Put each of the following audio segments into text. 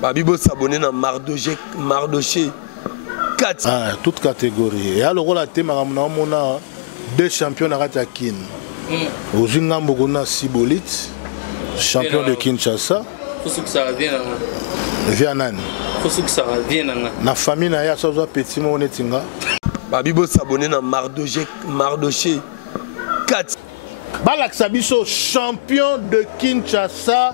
Babibo s'abonner dans Mardoché 4. Ah, toute catégorie. Et alors la thème on a deux champions à Kin. Au Zingambo Sibolit, champion de Kinshasa. Faut que ça revienne. Vianan. Faut que ça revienne. Na famille na ya so petit mo netinga. Babibo s'abonner dans Mardoché 4. Balak Sabiso champion de Kinshasa.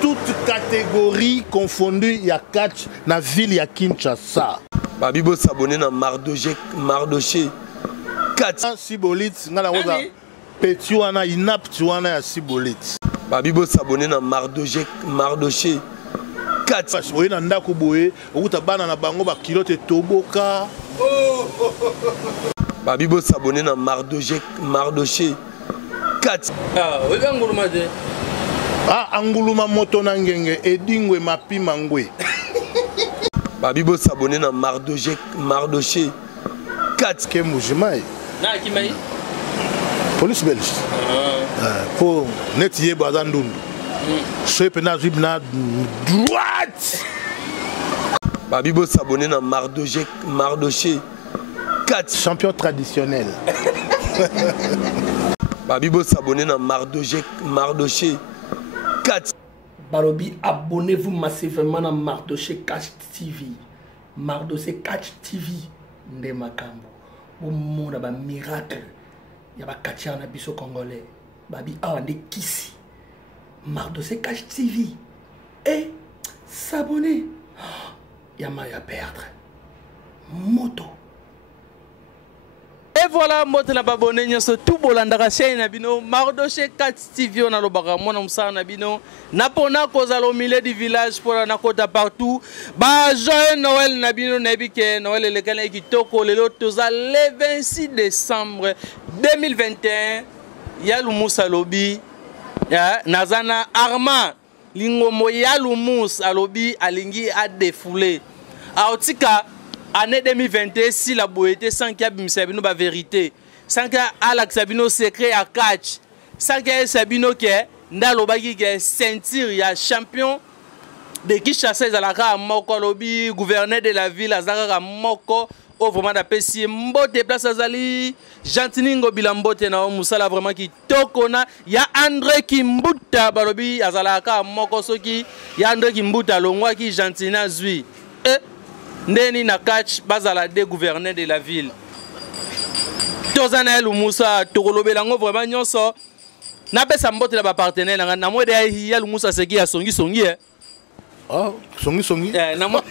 Toutes catégories confondues, il y a 4 dans la ville, il y a Kinshasa. Babibo s'abonner dans Mardoché 4. Sibolit, petit wana inap tuana ya Sibolit. Babibo s'abonner dans Mardoché 4. Oui, na ndako boye, okuta bana na bango ba kilote toboka. Babibo s'abonner dans Mardoché 4. Ah, oui, Ah, Anguluma moto na ngenge edingwe mapi mangwe. Babibo s'abonner dans Mardoché 4. Ke mujimai. Na kimai. Police belge. Pour netier bazandundu. Ce pena zibna droite. Babibo s'abonner dans Mardoché 4. Champion traditionnel. Babibo s'abonner dans Mardoché 4. Barobi, abonnez-vous massivement à Mardoché Catch TV. Mardoché Catch TV. Nde makambo. Bon monde a miracle. Il y a Katia na biso congolais. Babi awande kisi. Mardoché Catch TV. Et s'abonner. Il y a mal à perdre. Moto. Et voilà, moto na babone nyoso tout bolandaka chaîne na bino Mardoché 4 TV on a lo baka mona musana na bino na pona kozala au milieu du village pour na kota partout ba joyeux Noël na bino na bike Noël le kana kitoko lelo toza le 26 décembre 2021 ya Lumus alobi ya nazana Armand Lingombo ya Lumus alobi alingi a défouler aotika année 2021, si la beauté sans qu'il y ait Sabino la vérité, sans qu'il y ait Alex Sabino secret à catch, sans qu'il y ait Sabino qui est dans le ceinture, il y a champion de Kinshasa, il y a Moko Lobi, gouverneur de la ville, il y a Moko, au vraiment d'apprécier Mbote place Azali, Jantiningo Bilambote na Moussala vraiment qui tokona, il y a André Kimbuta Balobi, Azalaka Moko Soki, il y a André Kimbuta Longwa qui Jantina Zui. Ndeni na catch bazala de gouverneur de la ville. Tozana Lumoussa Tokolobelango vraiment nyonso. Na pesa mbote na ba partenaire na mo de ya Lumoussa seki ya songi songi Ah, songi. Na mo.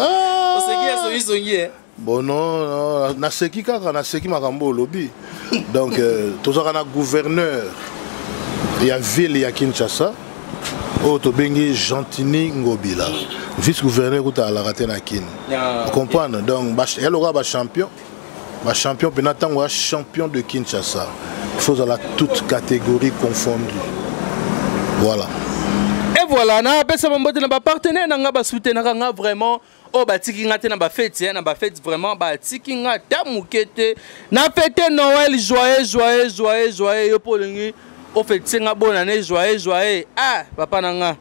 Ah, seki ya songi Bon non, na seki kaka na seki makambo lobi. Donc tozaka na gouverneur ya ville ya Kinshasa. Oto bengi Gentini Ngobila. Vice-gouverneur à la raté na kin. Vous comprenez? Donc, il y a un champion. Un champion, un champion de Kinshasa. Il faut à toutes catégories confondues. Voilà. Et voilà, na pesa mambote na ba partenaire na nga ba soutenir nga vraiment. Oh ba tiki nga te na ba fête, na ba fête vraiment ba tiki nga ta mukete. Na fête Noël joyeux yo polingi. O fête nga bonne année joyeux. Ah, papa na nga.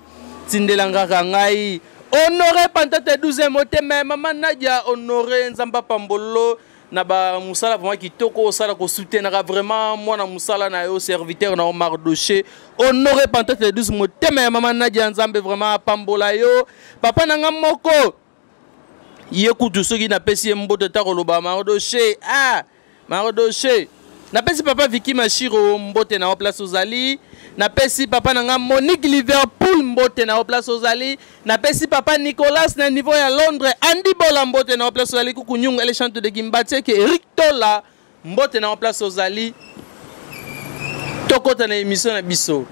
Tindelanga ngai. Honoré Pantate 12e moté mais maman Nadia honoré Nzamba Pambolo na ba musala vraiment kitoko sala ko soutenir vraiment moi na musala na yo serviteur na Mardoché honoré Pantate 12 moté mais maman Nadia Nzambe vraiment Pambola yo papa nanga moko yekutu soki na pesi mbote ta ko loba Mardoché Mardoché na pesi papa Vicky Machiro mbote na place ozali na pesi papa nanga Monique Liverpool mbote na place ozali na pesi papa Nicolas na niveau ya Londres Andy Bola mbote na place ozali kukunyunga ele chante de Gimbate ke Eric Tola mbote na place ozali tokota na émission na biso.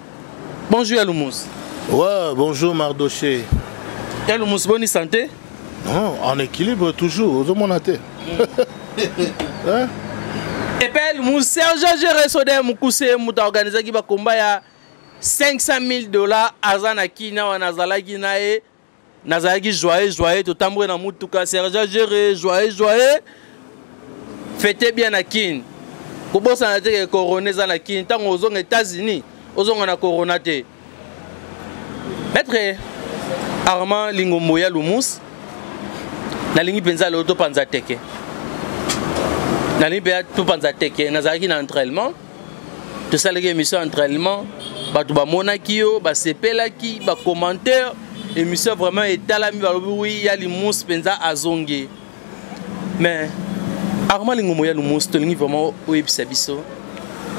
Bonjour Lumous. Ouais, bonjour Mardoché. Lumous, bonne santé? Non, en équilibre toujours, aux monatés. Hein? Et puis Lumous Serge Géré Sodé Mukuse muta organiser ki ba combat ya $500,000 azana kina wana zalaki nae nazalaki joyeux to tambour na mutuka Serge Géré joyeux fêtez bien na kin. Kobosa na te couronné za na kin tant aux États-Unis, aux on a corona te. Maître Armand Lingomboya Lumus na lingi penza le to panza teke. Na lingi to panza teke na zaki na entraînement. Tout ça les émissions entraînement, ba to ba monaki yo, ba sepelaki, ba commentaire, émission vraiment etalami ba oui ya Lumus penza azonge. Mais Armand Lingomboya Lumus to lingi vraiment o ebisa biso.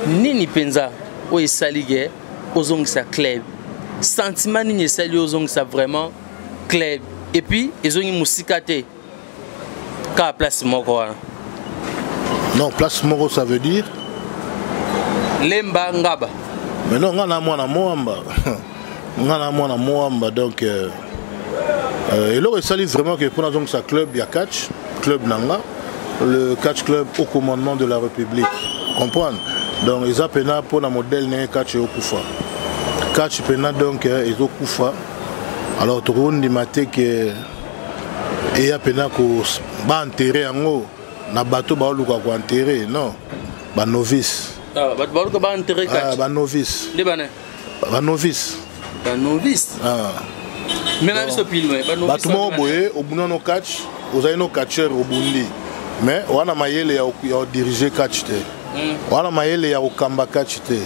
Nini penza o esalige ozong sa club. Sentiment ni esali ozong sa vraiment club. Et puis ils ont une musikate. Ka place moko. Non, place moko ça veut dire Lemba ngaba. mais non, ngana mwana moamba. Ngana mwana moamba donc et là il s'agit vraiment que pour nous sa club il y a catch club nanga le catch club au commandement de la République. Comprendre. Donc ils appellent pour un modèle né catch au Kufa. Catch pena donc ils au Kufa. Alors tout le monde dit maté que et y a pena ko ba enterrer en haut na bateau ba luka ko enterrer non ba novice. Ah, bateau ba enterrer catch. Ah, ba novice. Les bané. Ba novice. Ba novice. Ah. Mais là ce film ba novice. Bateau mo boye au bout no catch, aux ay no catcheur au Burundi. Mais wana mayele ya diriger catch te. Wana mayele ya okamba catch te.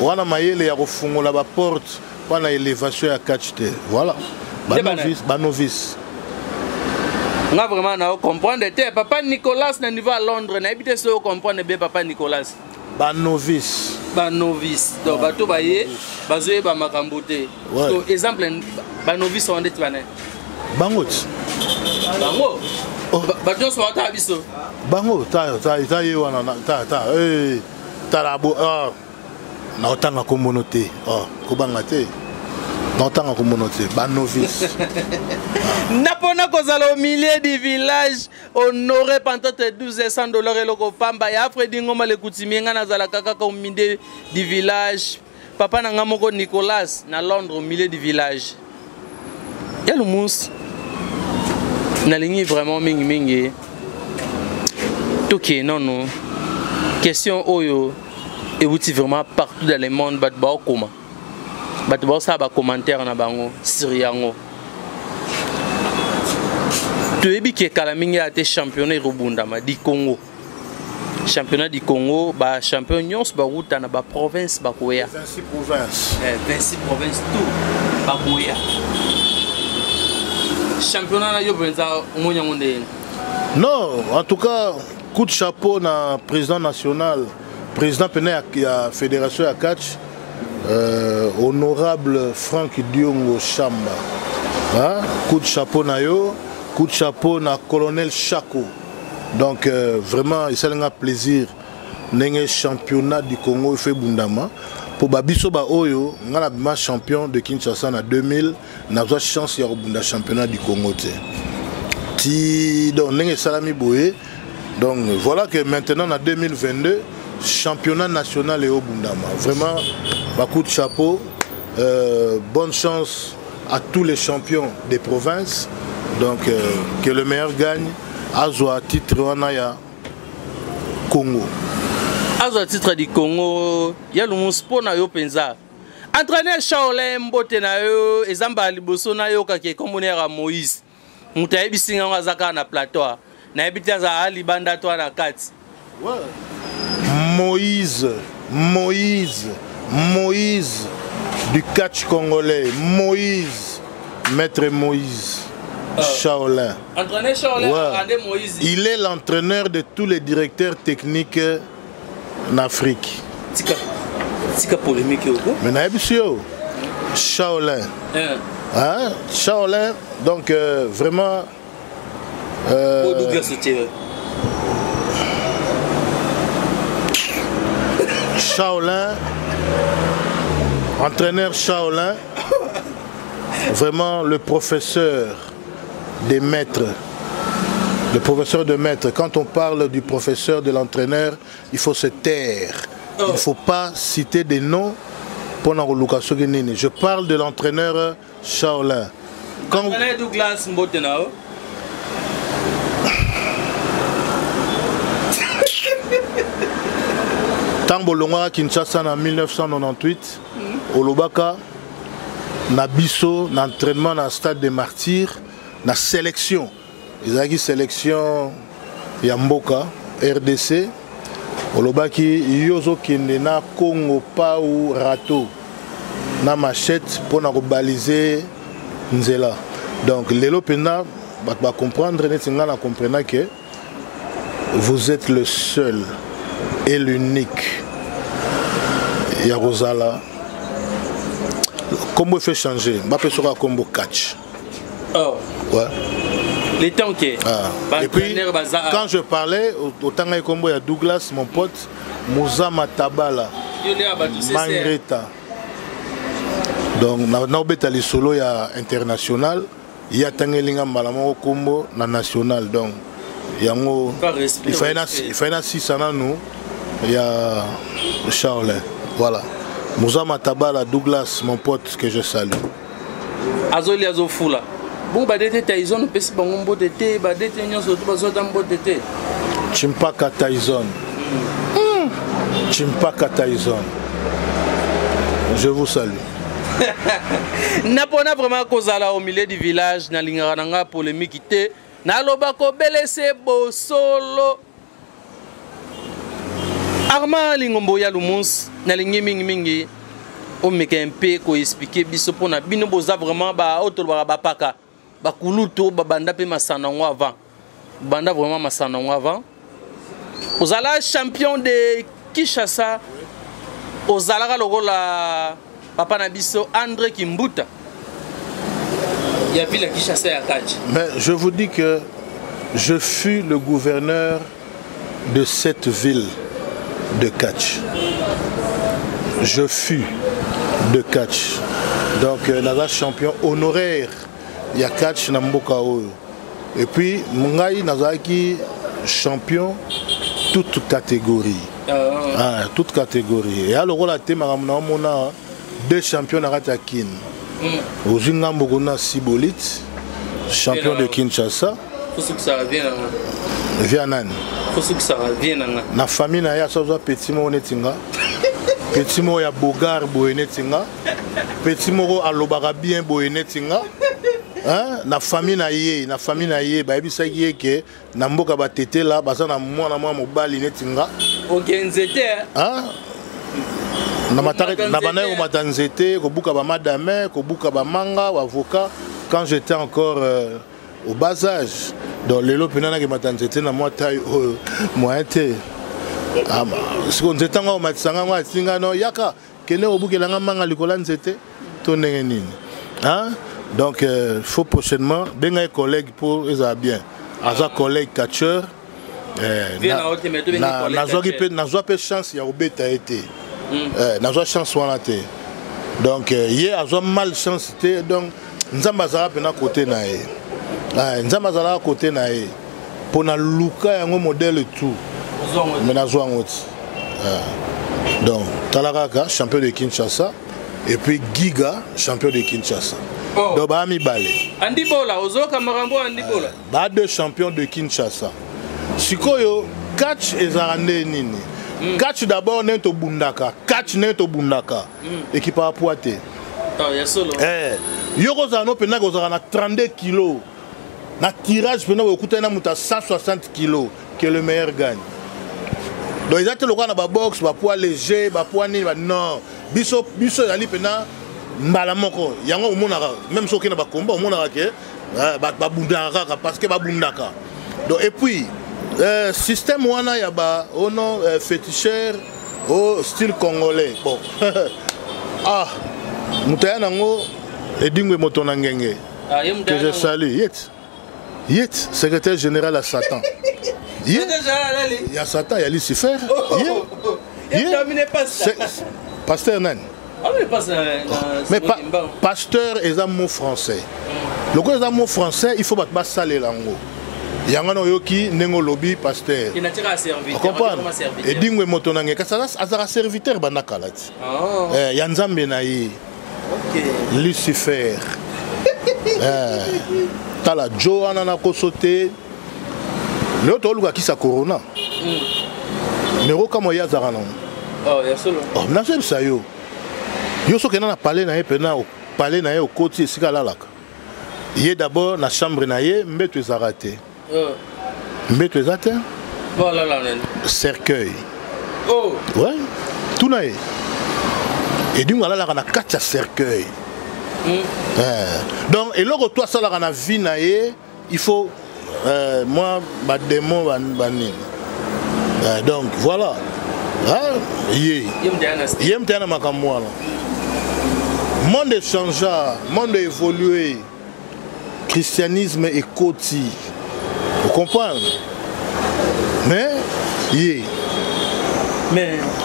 Wana mayele ya kofungola ba porte wana élévation ya catch te. Voilà. Ba novice. Nga vraiment na comprendre te papa Nicolas na niveau à Londres na habité so comprendre bien papa Nicolas. Ba novice. Ba novice. Donc bato baye bazoye ba makambo te. So exemple ba novice on dit bané. Bangot. Bango. Bato so ata biso. Bango ta ye wana ta tarabo na otanga komonote. Ko banga te. Na otanga komonote ba novice. Napona kozala au milieu du village honoré pendant $1200 et loko pamba ya Fredi Ngoma le coutumier nga nazala kaka au milieu du village papa na ngamoko Nicolas na Londres au milieu du village ya Lumus na lingi vraiment mingi toké non question oyo et vous vraiment partout dans le monde bat ba okoma bat ba sa ba commentaire na bango sur yango. Tu es que Kalamingi a été championnat Rubundama du Congo. Championnat du Congo, bah champion nyons ba route na ba province ba koya. 26 provinces. 26 provinces tout ba koya. Championnat na yo benza omonya ngonde. Non, en tout cas, coup de chapeau na président national, président Pene ya fédération ya catch honorable Franck Diongo Chamba. Hein? Coup de chapeau na yo. Coup de chapeau na colonel Chako. Donc vraiment il s'est un plaisir n'engé championnat du Congo fait Bundama pour Babiso ba Oyo ngala bima champion de Kinshasa en 2000 n'a pas chance ya Bunda championnat du Congo ti donc n'engé salami boye donc voilà que maintenant en 2022 championnat national et au Bundama vraiment ba coup de chapeau bonne chance à tous les champions des provinces. Donc que le meilleur gagne. Azwa titre wanaya Congo. Azwa titre du Congo. Ya Lumus pona yo penza. Entraîneur Shaolin mbote na yo ezamba liboso na yo kake komonera Moïse. Mutaye bisinga ngazaka na plateau. Na ebita za ali banda to na kati. Moïse du catch congolais. Moïse, maître Moïse. Shaolin. Entraîneur Shaolin, ouais. Moïse. Il est l'entraîneur de tous les directeurs techniques en Afrique. Tika polémique au coup. Mais naïbisio. Shaolin. Hein? Shaolin, donc vraiment. Shaolin, entraîneur Shaolin, vraiment le professeur des maîtres, le professeur de maître. Quand on parle du professeur, de l'entraîneur, il faut se taire. Il ne faut pas citer des noms pour Lukaso Genini. Je parle de l'entraîneur Shaolin. Quand Tango Longa Kinshasa en 1998, au Lobaka, na biso, na entraînement dans le stade des Martyrs, na sélection. Ils ont une sélection Yamboka, RDC, au Lobaki, Yozo Kindena, Congo, Pau, Rato, na machette pour nous baliser Nzela. Donc, les Lopena, va comprendre, que vous êtes le seul et l'unique. Yarozala. Combo fait changer. Je vais faire combo catch. Oh. Ouais. Les temps qui. Et puis, quand je parlais, autant que combo, il y a Douglas, mon pote, Moussa Matabala, Mangreta. Donc, dans le solo, il y a international. Il y a Tangelinga Malamo combo national. Donc, il y a il fait 6 ans nous. Il y a Charles. Voilà. Moussa Matabala, Douglas, mon pote que je salue. Azoli Azofula. Bon, bah, des Tyson, pesi bangombo de thé, bah, des ténions surtout, bah, zotambo de thé. Chimpaka Tyson. Chimpaka Tyson. Je vous salue. Napona vraiment kozala au milieu du village, na lingaranga polémique té, na lobako belese bosolo. Armand Lingombo ya lumus, na lingi mingi o meke un peu ko expliquer biso pona bino boza vraiment ba otolo ba paka. Ba kuluto ba banda pe masana ngo avant. Banda vraiment masana ngo avant. Ozala champion de Kinshasa. Ozala lokola Papa Nabiso, André Kimbuta. Il y a vu la Kinshasa à Kadj. Mais je vous dis que je fus le gouverneur de cette ville de Kadj. Je fus de Kadj. Donc, la champion honoraire, il y a Kadj Namboka. Et puis, Mungai Nazaki, champion toute catégorie. Toute catégorie. Et alors, la thème, deux champions à Kin. Ojinga Mbogona Sibolit, champion de Kinshasa. Faut que ça revienne. Vianan. Faut que ça revienne. Na famille na ya sozo petit mo netinga. Petit mo ya bogar boenetinga. Petit mo alobaka bien boenetinga. Hein? Na famille na ye ba ebisa ye ke na mboka ba tete la baza na mwana mobali netinga. Okenzete. Hein? Na bana yo matanzete ko buka ba madame ko buka ba manga ou avocat quand j'étais encore au bas âge. Donc les lopena na ke matanzete na moi taille moyen te. Ah si on était ngo matsanga ngo atinga no yaka kene obukela nga manga likola nzete to ndenge nini. Hein? Donc il faut prochainement benga collègue pour ça bien. Aza collègue catcheur na zo pe chance ya obeta été. N'a pas chance donc hier a mal chance donc nzambazara pena côté nae nzambazara côté nae pour na luka yango modèle tout mais na zo ngoti donc Talaraka champion de Kinshasa et puis Giga champion de Kinshasa donc ba mi balé Andibola ozoka marambo Andibola ba deux champions de Kinshasa sikoyo catch ezarande nini. Catch d'abord n'est au bundaka, catch n'est au bundaka. Équipe à poité. Yokozano pena kozana na 32 kilos. Na tirage pena okuta na muta 160 kilos que le meilleur gagne. Donc ils ont le droit na ba boxe, ba poids léger, ba poids ni ba non. Biso yali pena mbala moko. Yango omonaka même soki na ba combat omonaka ke ba bundaka parce que ba bundaka. Donc et puis système wana ya ba ono féticheur au style congolais bon ah mutaya nango edingwe motona ngenge que je salue yet secrétaire général à Satan il y a Satan il y a Lucifer pasteur nan mais pasteur est un mot français le quoi est un mot français il faut pas saler lango. Yangano yoki nengo lobby pasteur. Il n'a tiré à serviteur. Comprendre. Et dingwe motonange kasala azara serviteur banakalati. Oh. Yanzambe na yi. OK. Lucifer. Tala Joana na kosote. Le to luka kisa corona. Mero kamo yazara non. Oh, ya solo. Oh, nazo ça yo. Yo so kena na parler na ye pena au parler na ye au côté sika lalaka. Yé d'abord na chambre na ye mbeto ezarate. Mbeto ezate? Voilà là. Cercueil. Oh. Ouais. Tout na ye. Et donc là na katia cercueil. Donc et lorsque toi ça là na vie na ye, il faut moi ba démon banine. Donc voilà. Yem tena makambo wana. Monde changea, monde évolué. Christianisme est côté. Vous comprenez? Mais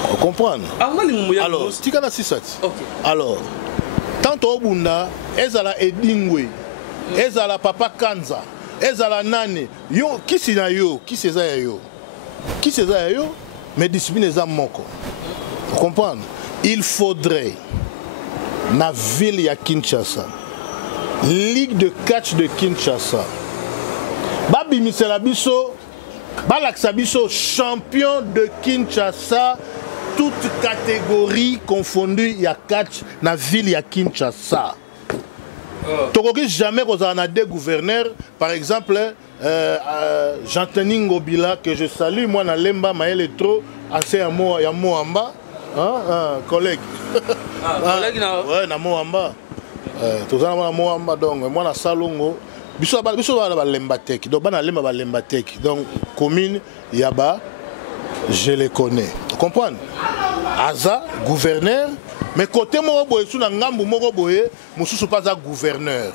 vous comprenez? Alors, tikana sisati. Alors, tanto obunda ezala edingwe. Ezala papa Kanza. Ezala nani. Yo kisi na yo, kisi eza yo. Kisi eza yo, mais discipline eza moko. Vous comprenez? Il faudrait na ville ya Kinshasa. Ligue de catch de Kinshasa. Babi Miselabiso, Balaksabiso, champion de Kinshasa, toute catégorie confondue, il y a catch dans la ville, il y a Kinshasa. Tokoki jamais qu'on a des gouverneurs, par exemple, Jean-Teni Ngobila, que je salue, moi, na Lemba, Maël Etro, assez à Moamba, collègue. Collègue, ouais, na Moamba. Tout ça, moi, donc, moi, na Salongo, biso ba lembatek, donc bana lemba ba lembatek, donc commune Yaba, je les connais. Tu comprends? Aza gouverneur, mais côté moko boye sous na ngambu moko boye, mususu pas za gouverneur.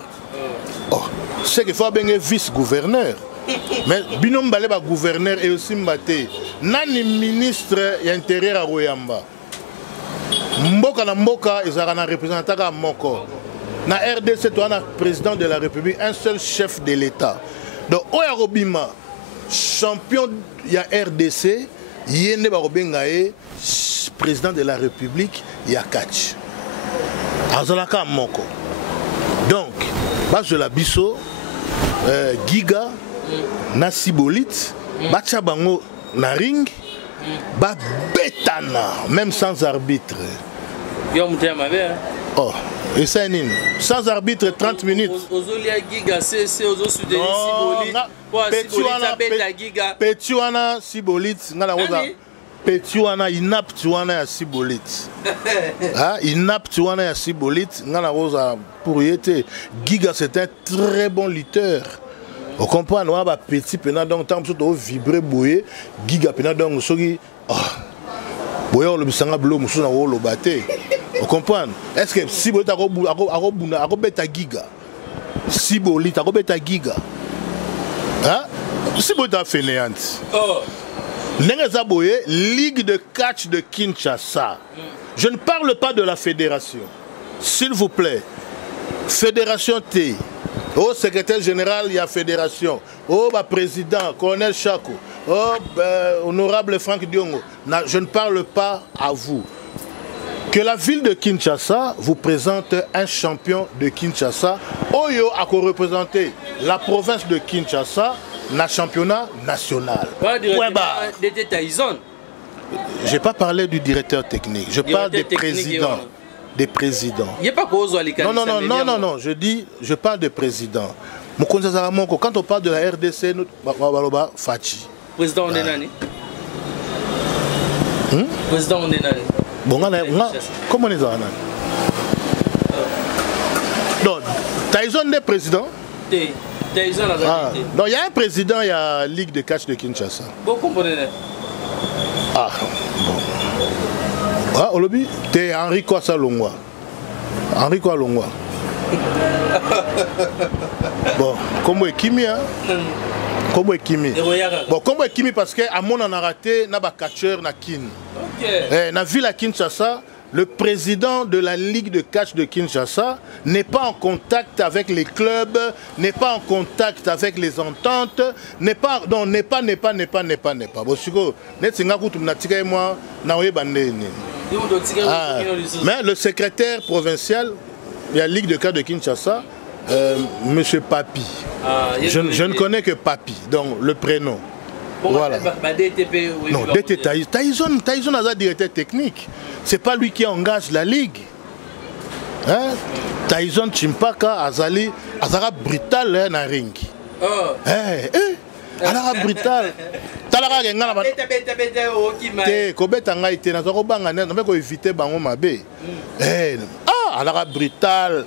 Oh, c'est qu'il faut bien vice-gouverneur. Mais binom balé ba gouverneur et aussi mbaté. Nani ministre intérieur à Royamba. Mboka na mboka ezara na représentant ka moko. Na RDC, tu as un président de la République, un seul chef de l'État. Donc, Oya Robima, champion de la RDC, Yende Barobengaye, président de la République, Yakach. Azalaka Moko. Donc, base de la Bisso, Giga, Nasibolit, Bachabango Naring, Babetana, même sans arbitre. Oh. Et ça, sans arbitre, 30 minutes. Petiwana Sibolit, Petiwana Inap Tuana Sibolit. Inap Tuana Sibolit, pour y être. Giga, c'est un très bon lutteur. Vous comprenez, on a petit pena donc tant que vibrer bouillé, Giga pena donc sogi. Boyo le bisanga blo musu na wo lo baté. Vous comprenez? Est-ce que si vous êtes giga, si vous êtes giga, hein? Si vous êtes fainéante, Ligue de catch de Kinshasa. Je ne parle pas de la fédération. S'il vous plaît, fédération T. Au secrétaire général, il y a fédération. Au président, colonel Chako. Honorable Franck Diongo. Je ne parle pas à vous. Que la ville de Kinshasa vous présente un champion de Kinshasa. Oyo a représenté la province de Kinshasa dans le championnat national. Je n'ai pas parlé du directeur technique. Je parle des présidents. Des présidents. Non, je parle des présidents. Quand on parle de la RDC, Fachi. Président Ndenani. Président Ndenani. Bon, comment on est là? Donc, Tyson est président. Donc, il y a un président, il y a la Ligue de catch de Kinshasa. Bon, comprenez. Ah, bon. Au lobby, c'est Henri Kwasa Longwa. Henri Kwasa Longwa. Bon, comme Kimi, hein? Comme Kimi. Bon, comme Kimi, parce qu'à mon on a raté, n'a pas catcheur, n'a kin. Na ville à Kinshasa, le président de la Ligue de catch de Kinshasa n'est pas en contact avec les clubs, n'est pas en contact avec les ententes, n'est pas. Bon, mais le secrétaire provincial de la Ligue de catch de Kinshasa, Monsieur Papi. Je ne connais que Papi, donc le prénom. Voilà. DTP, oui, Non, Tyson a un directeur technique. C'est pas lui qui engage la ligue. Hein? Tyson Chimpaka Azali Azara brutal dans le ring. Azara brutal. Talara ngana ba. Te ko beta ngai te na ko banga na ko éviter bango mabe. Azara brutal.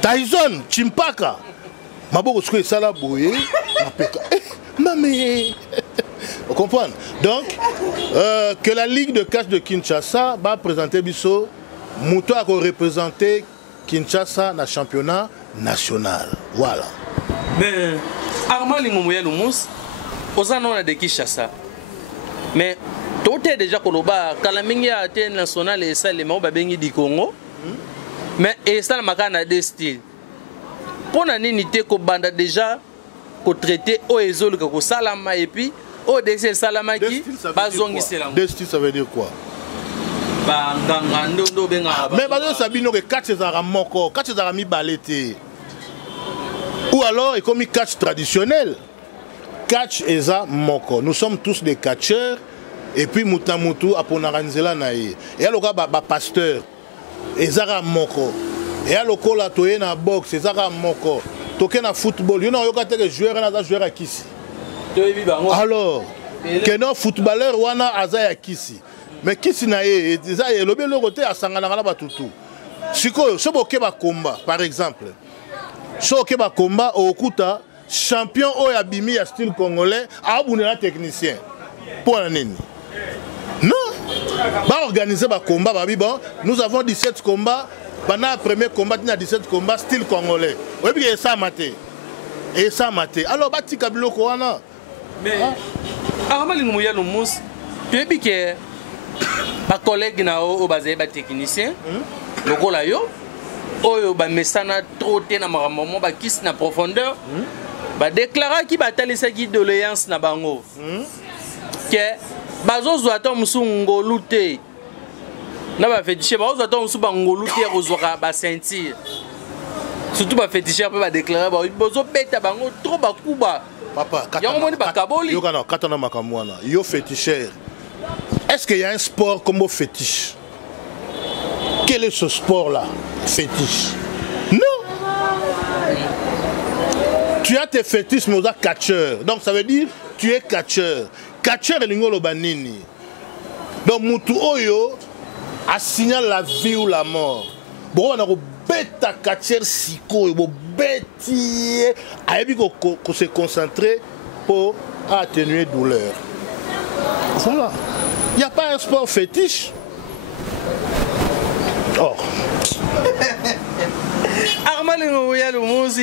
Tyson Chimpaka. Maboko sko sala boye. Mapeka. Mamé. Vous comprenez? Donc, que la Ligue de catch de Kinshasa va présenter Bisso, Mouto a représenté Kinshasa dans le championnat national. Voilà. Mais, Armand Lingomouya Lumous, aux annonces de Kinshasa. Mais, tout est déjà Koloba, Kalamingi a été national et ça, les membres Babengi du Congo. Mais, et ça, le des styles. Pour l'année, Kobanda déjà, qu'on traité au Ezol, qu'on salama et puis, au décès Salamaki, Bazongi Selam. Deux styles, ça veut dire quoi? Mais Bazongi Sabino, que 4 César Moko, 4 César Mi Balete. Ou alors, il comme catch traditionnel. Catch Eza Moko. Nous sommes tous des catcheurs. Et puis, Moutamutu, Aponaranzela Naï. Et alors, pasteur, Ezara Moko. Et alors, la toye na boxe, Ezara Moko. Toke na football. You know, il y a des joueurs à Kisi. Alors, que nos footballeurs wana azaya Kisi. Mais Kisi na ye, le bien le côté à Sanganara Batutu. Si vous ba combat, par exemple, si vous ba combat au Okuta, champion au Yabimi à style congolais, à un technicien. Pour un nini. Non. Ba organiser ba combat, nous avons 17 combats. Pendant le premier combat, il y a 17 combats style congolais. Oui, puis il y a ça maté. Et ça maté. Alors, bati kabilo koana. Mais, Armand Lingomouya Lumous, tu es que ma collègue na o basé ba technicien, lokola yo, oyo ba mesana troté na maramamo ba kiss na profondeur, ba déclara ki ba talisa ki doléance na bango. Que bazo zwato musungo luté. Na ba fétiche ba zwato musuba ngoluté kozwaka ba sentir. Surtout ba fétiche après ba déclarer ba bozo beta bango trop ba kuba. Papa, yo féticheur. Est-ce qu'il y a un sport comme au fétiche? Quel est ce sport-là? Fétiche. Non. Tu as tes fétiches, mais tu as catcheur. Donc ça veut dire tu es catcheur. Catcheur est l'ingolo banini. Donc Moutou Oyo a signalé la vie ou la mort. Bon, on a bêta catcheur siko, bêti, qu'on se concentrer pour atténuer douleur. Voilà. Il n'y a pas un sport fétiche. Oh. Armand Lingomouya Lumous,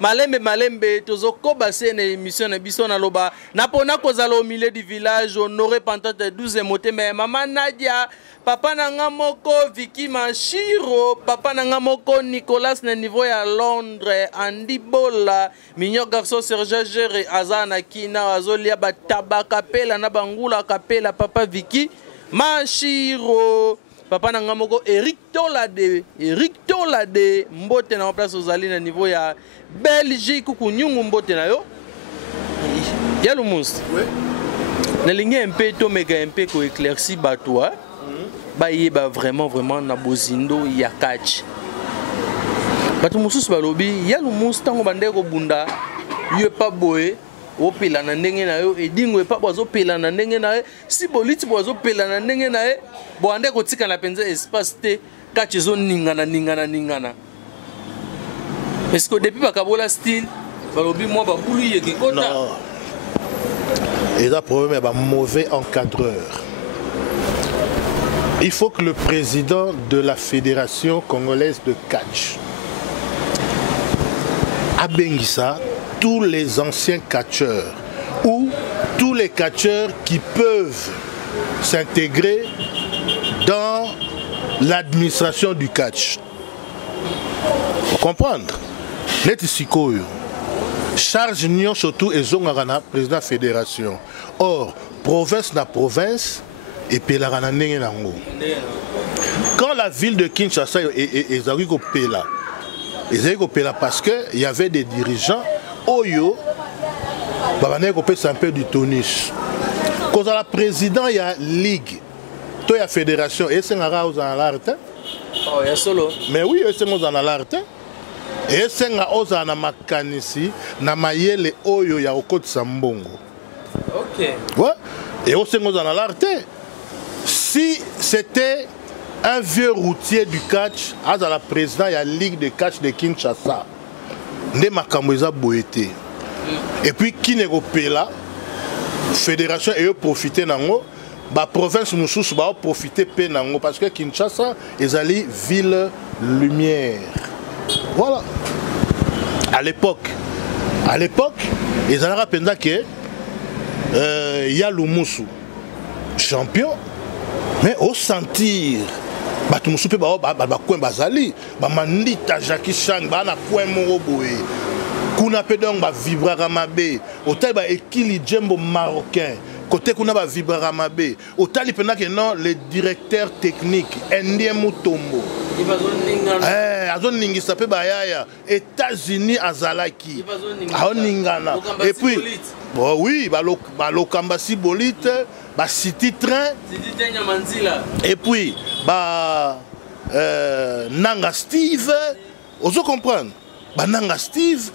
Malembe, tozo kobase na émission na biso na loba. Napona kozala au milieu du village, honoré pendant 12 moté, mais maman Nadia, papa nanga moko Vicky Machiro, papa nanga moko Nicolas na niveau ya Londres, Andy Bola, mignon garçon Serge Géré, Azana Kina, Azolia Bataba Kapela na Bangula Kapela, papa Vicky Machiro. Papa nanga moko Eric Tolade mbote na place ozali na niveau ya Belgique ku nyungu mbote na yo ya Lumous. Oui. Na lingi un peu to mega un peu ko éclairci batwa. Ba yeba vraiment na bozindo ya catch. Batu mususu balobi ya Lumous tango bande ko bunda yo pa boye opela na ndenge na yo edingo pa bozo pela na ndenge na ye si boliti bozo pela na ndenge na ye bo ande ko tika na penza espace te catch zo ningana. Est-ce que depuis bakabola style balobi moi ba bulu yeki kota? Non. Et là problème est un mauvais encadreur. Il faut que le président de la Fédération congolaise de catch a Benguissa tous les anciens catcheurs ou tous les catcheurs qui peuvent s'intégrer dans l'administration du catch. Vous comprenez? Net Sikoyo. Charge Nyon surtout et Zongarana, président de la fédération. Or, province na province et puis la Nango. Quand la ville de Kinshasa est Pela parce qu'il y avait des dirigeants Oyo babandaki kopesa un peu du tonus kozala président ya ligue to ya fédération esengaka ozala na lare te mais oui esenga ozala na lare te esenga ozala na makanisi na mayele oyo ya kokotisa mbongo ouais. Et osenga ozala na lare te si c'était un vieux routier du catch azala président ya ligue de catch de Kinshasa nde makambo eza boye te et puis kini ekopela fédération eyo profite nango baprovince mosusu baoprofite mpe nango parce que Kinshasa ezali ville lumière voilà à l'époque ezalaka mpenza ke ya lumusu champion mais au sentir bato mosusu mpe bacoin bazali bamandita Jackie Chang bana coin moko boye kuna mpe donc bavibraka mabe otali baekili jembo marocain côté kuna bavibraka mabe otali mpena ke non le directeur technique Indien Mutombo azoningisa mpe bayaya États-Unis azalaki aoningana et puis bon oui balokamba Sibolite City Train et puis Nanga Steve ozo comprendre Nanga Steve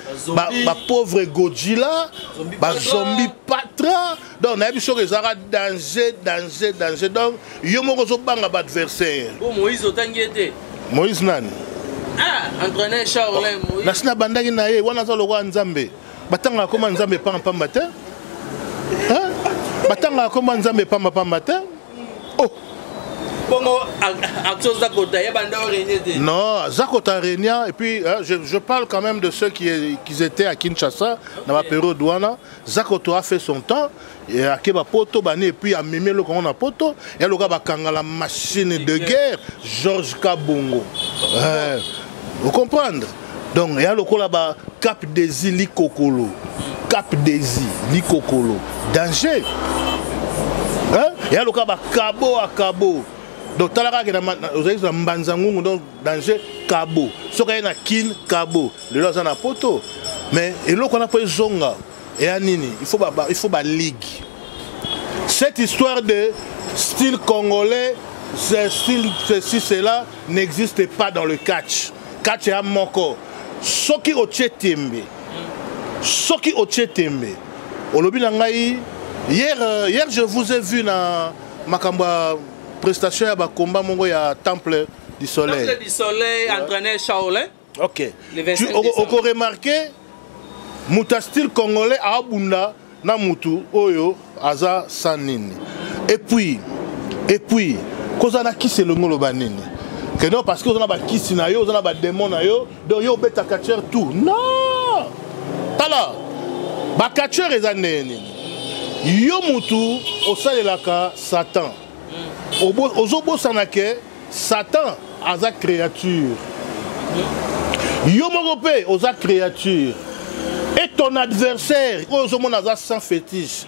pauvre Godzilla zombie Patra donc na biso ezara danger donc yo moko zo banga ba adversaire Moïse otangete Moïse nani entraîneur Charles Moïse nasina bandaki na ye wana za lokwa nzambe batanga koma nzambe pamba te batanga koma nzambe pamba te oh Bongo action Zakota ya banda Réunion. Non, Zakota Réunion et puis je parle quand même de ceux qui étaient à Kinshasa dans la période douana. Zakota a fait son temps et à Keba Poto bani et puis à Mimé le on a Poto et le gars kanga la machine de guerre Georges Kabongo. Vous comprenez? Donc il y a le là-bas Cap des îles Likokolo. Cap des îles Likokolo. Danger. Il y a le gars Cabo à Cabo. Donc, tu as dit Mbanzangu, donc danger, Cabo. Ce qu'il y a Kin, Cabo. Le lot, on a poto. Mais, et là, on a pas Zonga. Et Anini, il faut la ligue. Cette histoire de style congolais, style ceci, cela, n'existe pas dans le catch. Catch est à mon corps. Ce qui est au Tchétembe. Hier, je vous ai vu dans Makamba. Prestation à combat mongo ya Temple du Soleil. Temple du Soleil, entraîneur Shaolin. Ok. Tu as remarqué, muta style congolais à Abunda, na mutu oyo aza sanini. Et puis, kozana qui c'est le ngolo banini. Que non parce que on a ba kisi na yo, on a ba démon na yo, donc yo beta catcher tout. Non. Tala. Ba catcher ezaneni. Yo mutu osalelaka Satan. Ozobo sanake Satan a sa créature. Yomogope a sa créature. Et ton adversaire, Ozomon a sans fétiche.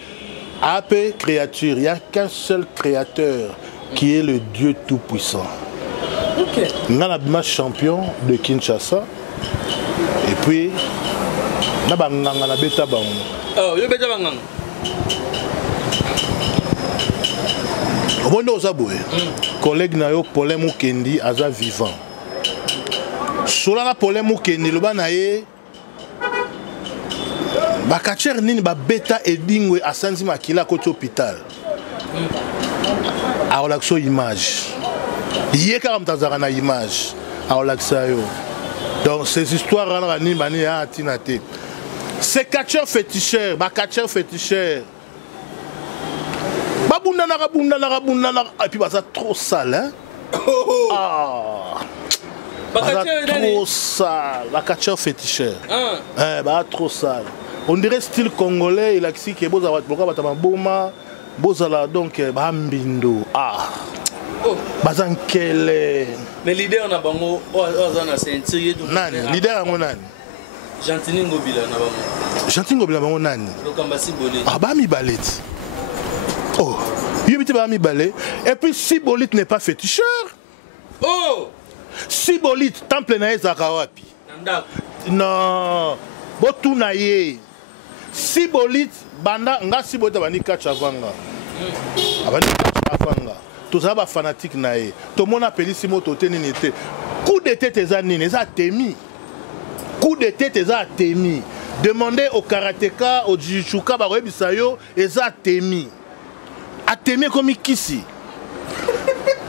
Appelé créature. Il n'y a qu'un seul créateur qui est le Dieu Tout-Puissant. Nous avons champion de Kinshasa. Et puis, nous avons beta bango. Oh, yo beta bango. Collègue Nayo Paulin Mukendi aza vivant. Solana Paulin Mukendi le banaye ba catcher nini ba beta edingwe asanzi makila ko hôpital. A relaxo image. Yeka mtazara na image. A relaxa yo. Donc ces histoires rana ni bani a tinate. Ces catcheurs féticheurs, ba catcheurs féticheurs. Et puis ça trop sale hein. Trop sale, la catcheur féticheur. Trop sale. On dirait style congolais, il a dit que boza boma bozala donc bambindo. Bazankele. Mais leader na bango ozana ceinture du nani leader ngo nani? Gentini Ngobila na bango. Gentini Ngobila bango nani? Lokamba Sibolite. Mi baleti. Oh, et puis Sibolite n'est pas féticheur. Oh, Sibolite, temple na ezaka wapi? Non, botunaye. Sibolit banda nga Sibolit bani catch avanga. Abani catch avanga. Tout ça ba fanatique nae. Tout le monde appelle Simo Toté nini te. Coup de tête eza nini, eza temi. Coup de tête eza temi. Demandez au karatéka, au jiu-jitsuka ba rebisa yo eza temi. Atemi comme kisi.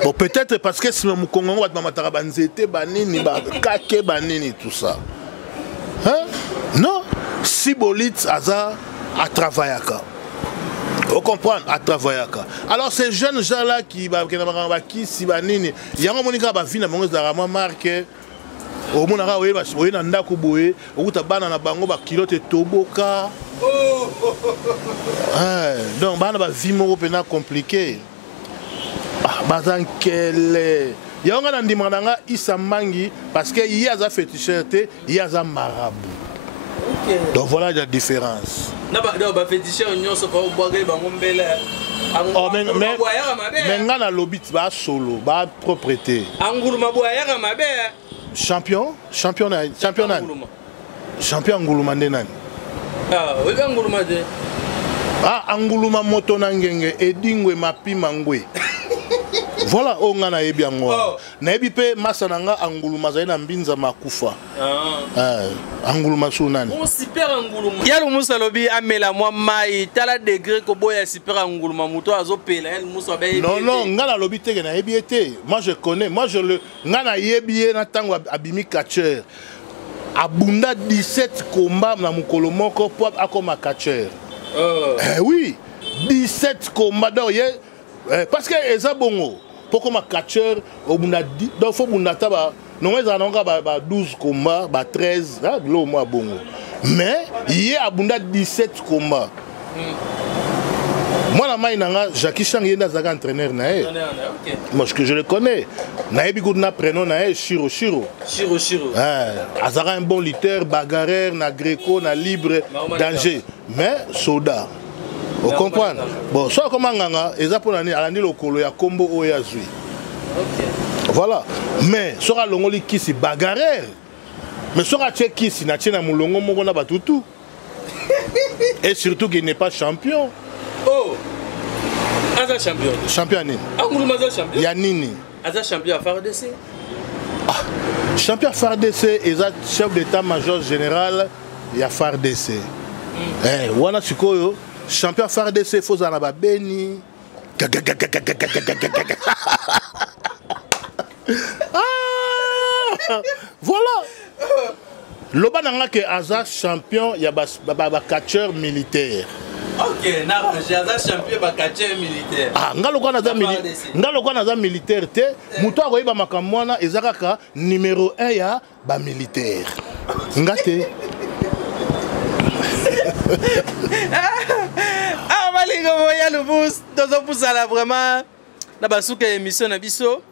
Bon, peut-être parce que si mon Congo va matara banzete banini ba kake banini tout ça. Hein? Non, Sibolit aza à travaillaka. Vous comprenez? À travaillaka. Alors ces jeunes gens là qui si banini, yango monika ba vina mongo za rama marque au monaka oye ba oye na ndako boye, okuta bana na bango ba kilote toboka. Donc bana ba vie moko pena compliqué. Bazan kele yonga na ndimanga Issa Mangi parce que il y a za fétichité, il y a za marabout. Okay. Donc voilà la différence. Na ba do ba féticheur nyonso pa boire bango mbele. Mais nga na lobit ba solo, ba propriété. Anguluma boya ka mabe. Champion Anguluma ndenani. Ah, oui Anguluma de. Ah, Anguluma moto na ngenge edingwe mapima ngwe. Voilà, on a eu bien moi. Naebi pe masananga Anguluma zaina mbinza makufa. Anguluma sunani. On super Anguluma. Ya le musa lobi amela moi mai tala degré ko boya super Anguluma muto azopela el musa be. Non, ngana lobi te na ebi ete. Moi je connais, moi je le ngana yebi na tango abimi catcher. Abunda 17 combats na mukolo moko po akoma catcher. Oui, 17 combats donc parce que eza bongo. Pourquoi ma catcheur au bunda donc faut bunda taba non mais en onga ba 12 combats ba 13 là le mois bongo mais il y a bunda 17 combats. Moi la main nanga Jackie Chang yenda zaga entraîneur nae. Moi que je le connais. Nae bi na prénom nae Shiro. Azara un bon lutteur, bagarreur, na gréco, na libre, danger mais soda. Vous comprenez? Bon, soit comment nganga, eza pour l'année, alandi le kolo ya combo oya zui. Voilà. Mais sera longoli kisi bagarreur. Mais sera tche kisi na tche na mulongo moko na batutu. Et surtout qu'il n'est pas champion. Oh. Aza champion. Champion nini? Anguluma za champion. Ya nini? Aza champion à FARDC. Ah. Champion FARDC eza chef d'état-major général ya FARDC. Wana sikoyo champion FARDC Fozana Beni. Voilà. Loba nanga ke aza champion ya ba catcheur militaire. OK, na aza champion ba catcheur militaire. Ah, ngalo kwa naza militaire te, muto akoyeba makambo wana ezaka numéro 1 ya ba militaire. Ngate. Ah, malingo moya le bus dans pusala vraiment na basuka émission na biso.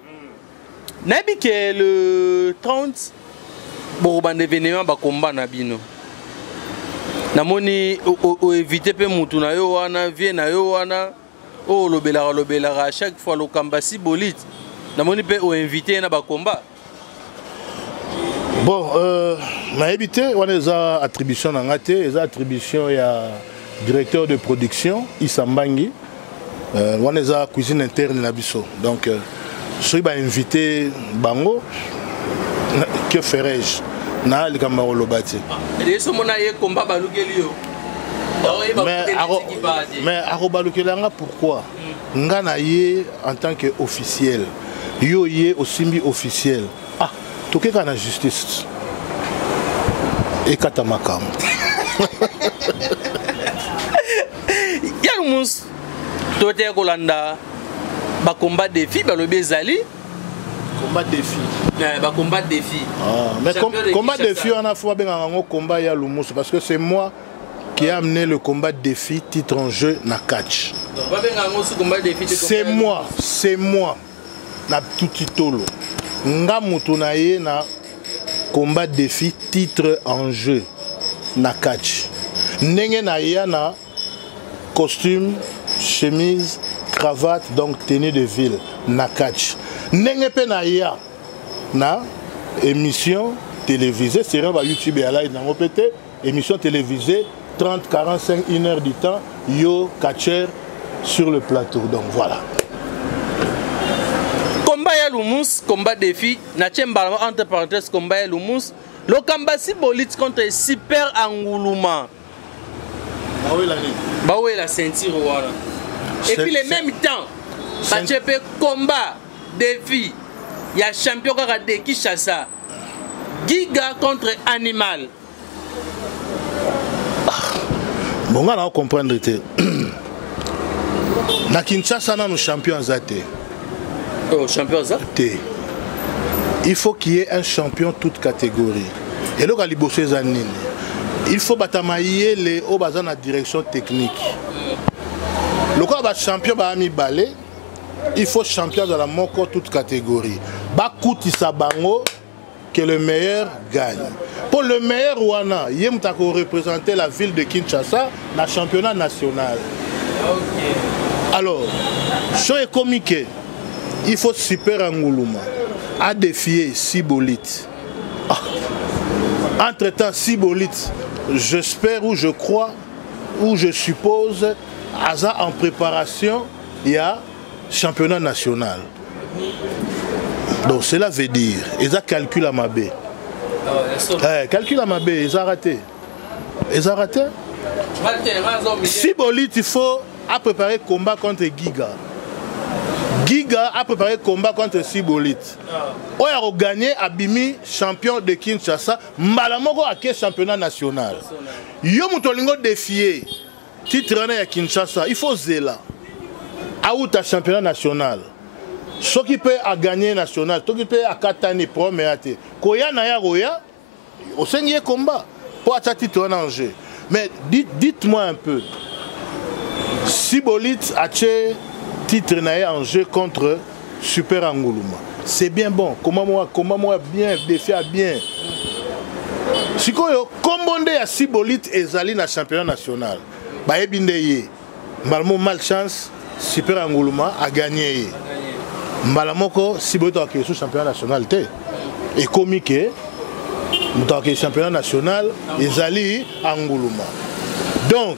Nabi que le 30 bon ban événement ba combat na bino. Namoni o éviter pe mutu na yo wana vie na yo wana o lobela à chaque fois le kamba Sibolit. Namoni pe o inviter na ba combat. Bon, ma évité, on a des attributions dans la tête, des attributions, il y a directeur de production, Issa Mangi, on a des cuisine interne na biso. Donc, si je invité Bango, que ferais-je? Na le Cameroun le bâti. Mais Arobalukelanga pourquoi? Ngana ye en tant qu'officiel, yo ye au simbi officiel. Ah. Tout est dans la justice. Et Katamakam. Yalmus, Tote Kolanda, ba combat défi, ba le bezali. Combat défi. Ba combat défi. Ah, mais combat défi, on a fait un combat Yalmus parce que c'est moi qui ai amené le combat défi titre en jeu na catch. C'est moi. Na tout titolo. Nga mutunaye na combat défi titre en jeu na catch. Nenge na ya na costume, chemise, cravate donc tenue de ville na catch. Nenge pe na ya na émission télévisée, c'est sur YouTube et là na répété émission télévisée 30, 45, 1 heure du temps, yo, catcher sur le plateau. Donc voilà. Combat ya Lumous, combat défi, na tchemba entre parenthèses combat ya Lumous, le combat Sibolit contre Super Angouluma. Bah oui la ceinture voilà. Et puis les mêmes temps, bah tu peux combat défi, il y a champion de Kinshasa. Giga contre Animal. Bon, on va comprendre que na Kinshasa, nous champions zaté. Oh, champion zaté. Il faut qu'il y ait un champion toute catégorie. Et donc, il faut batamailler les hauts dans la direction technique. Le cas de champion Bahami Balé, il faut champion dans la moko toute catégorie. Bakouti Sabango, que le meilleur gagne. Pour le meilleur Rwanda, il y a représenté la ville de Kinshasa dans le championnat national. Alors, chose est comique, il faut Super Angouluma à défier Sibolit. Entre-temps, Sibolit, j'espère ou je crois ou je suppose, en préparation, il y a championnat national. Donc cela veut dire, ils ont calculé à ma baie. Calcul à ma baie, ils ont raté. Ils ont raté. Sibolit, il faut préparer combat contre Giga. Giga a préparé combat contre Sibolit. On a gagné Abimi, champion de Kinshasa. Malamoko a quel championnat national. Yo Moutolingo défié. Titre à Kinshasa, il faut Zela. Aouta championnat national. Ce qui peut gagner national, ce qui peut à Katani premier. Koya Naya Roya, au cinquième combat. Pour acheter titre en jeu. Mais dites-moi un peu. Sibolit a titre en jeu contre Super Angouluma. C'est bien bon. Comment moi bien, défi à bien. Si Kombonde à Sibolit et Zali dans le championnat national. Bah ebindeye. Malmo malchance, Super Angouluma a gagné. Malamoko Sibolit a créé le championnat national. Et comique, nous avons le championnat national et Zali Angouluma. Donc,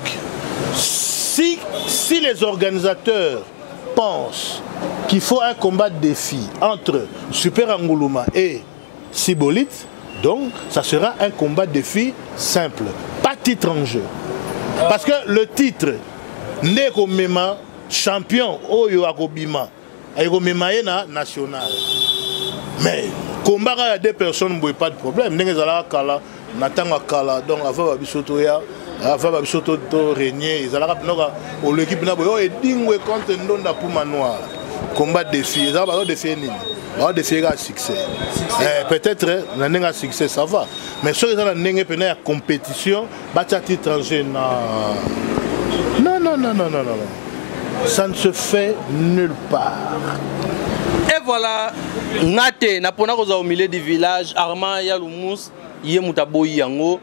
si les organisateurs pensent qu'il faut un combat de défi entre Super Angouluma et Sibolit, donc ça sera un combat de défi simple, pas titre en jeu. Parce que le titre n'est qu'au même champion Oyo Akobima, Ayomema national. Mais combat il y a deux personnes, il pas de problème. Donc avant Babisotoya, avant Babisoto régner, ils ont l'équipe est contre Ndonda Puma Noir. Combat de défi, ils ont défi un succès. Peut-être un succès, ça va. Mais si ils ont une compétition, titre en jeu, non. Ça ne se fait nulle part. Et voilà, Nate, na pona au milieu du village, Armand Yaloumous, Yemutaboyi Yango.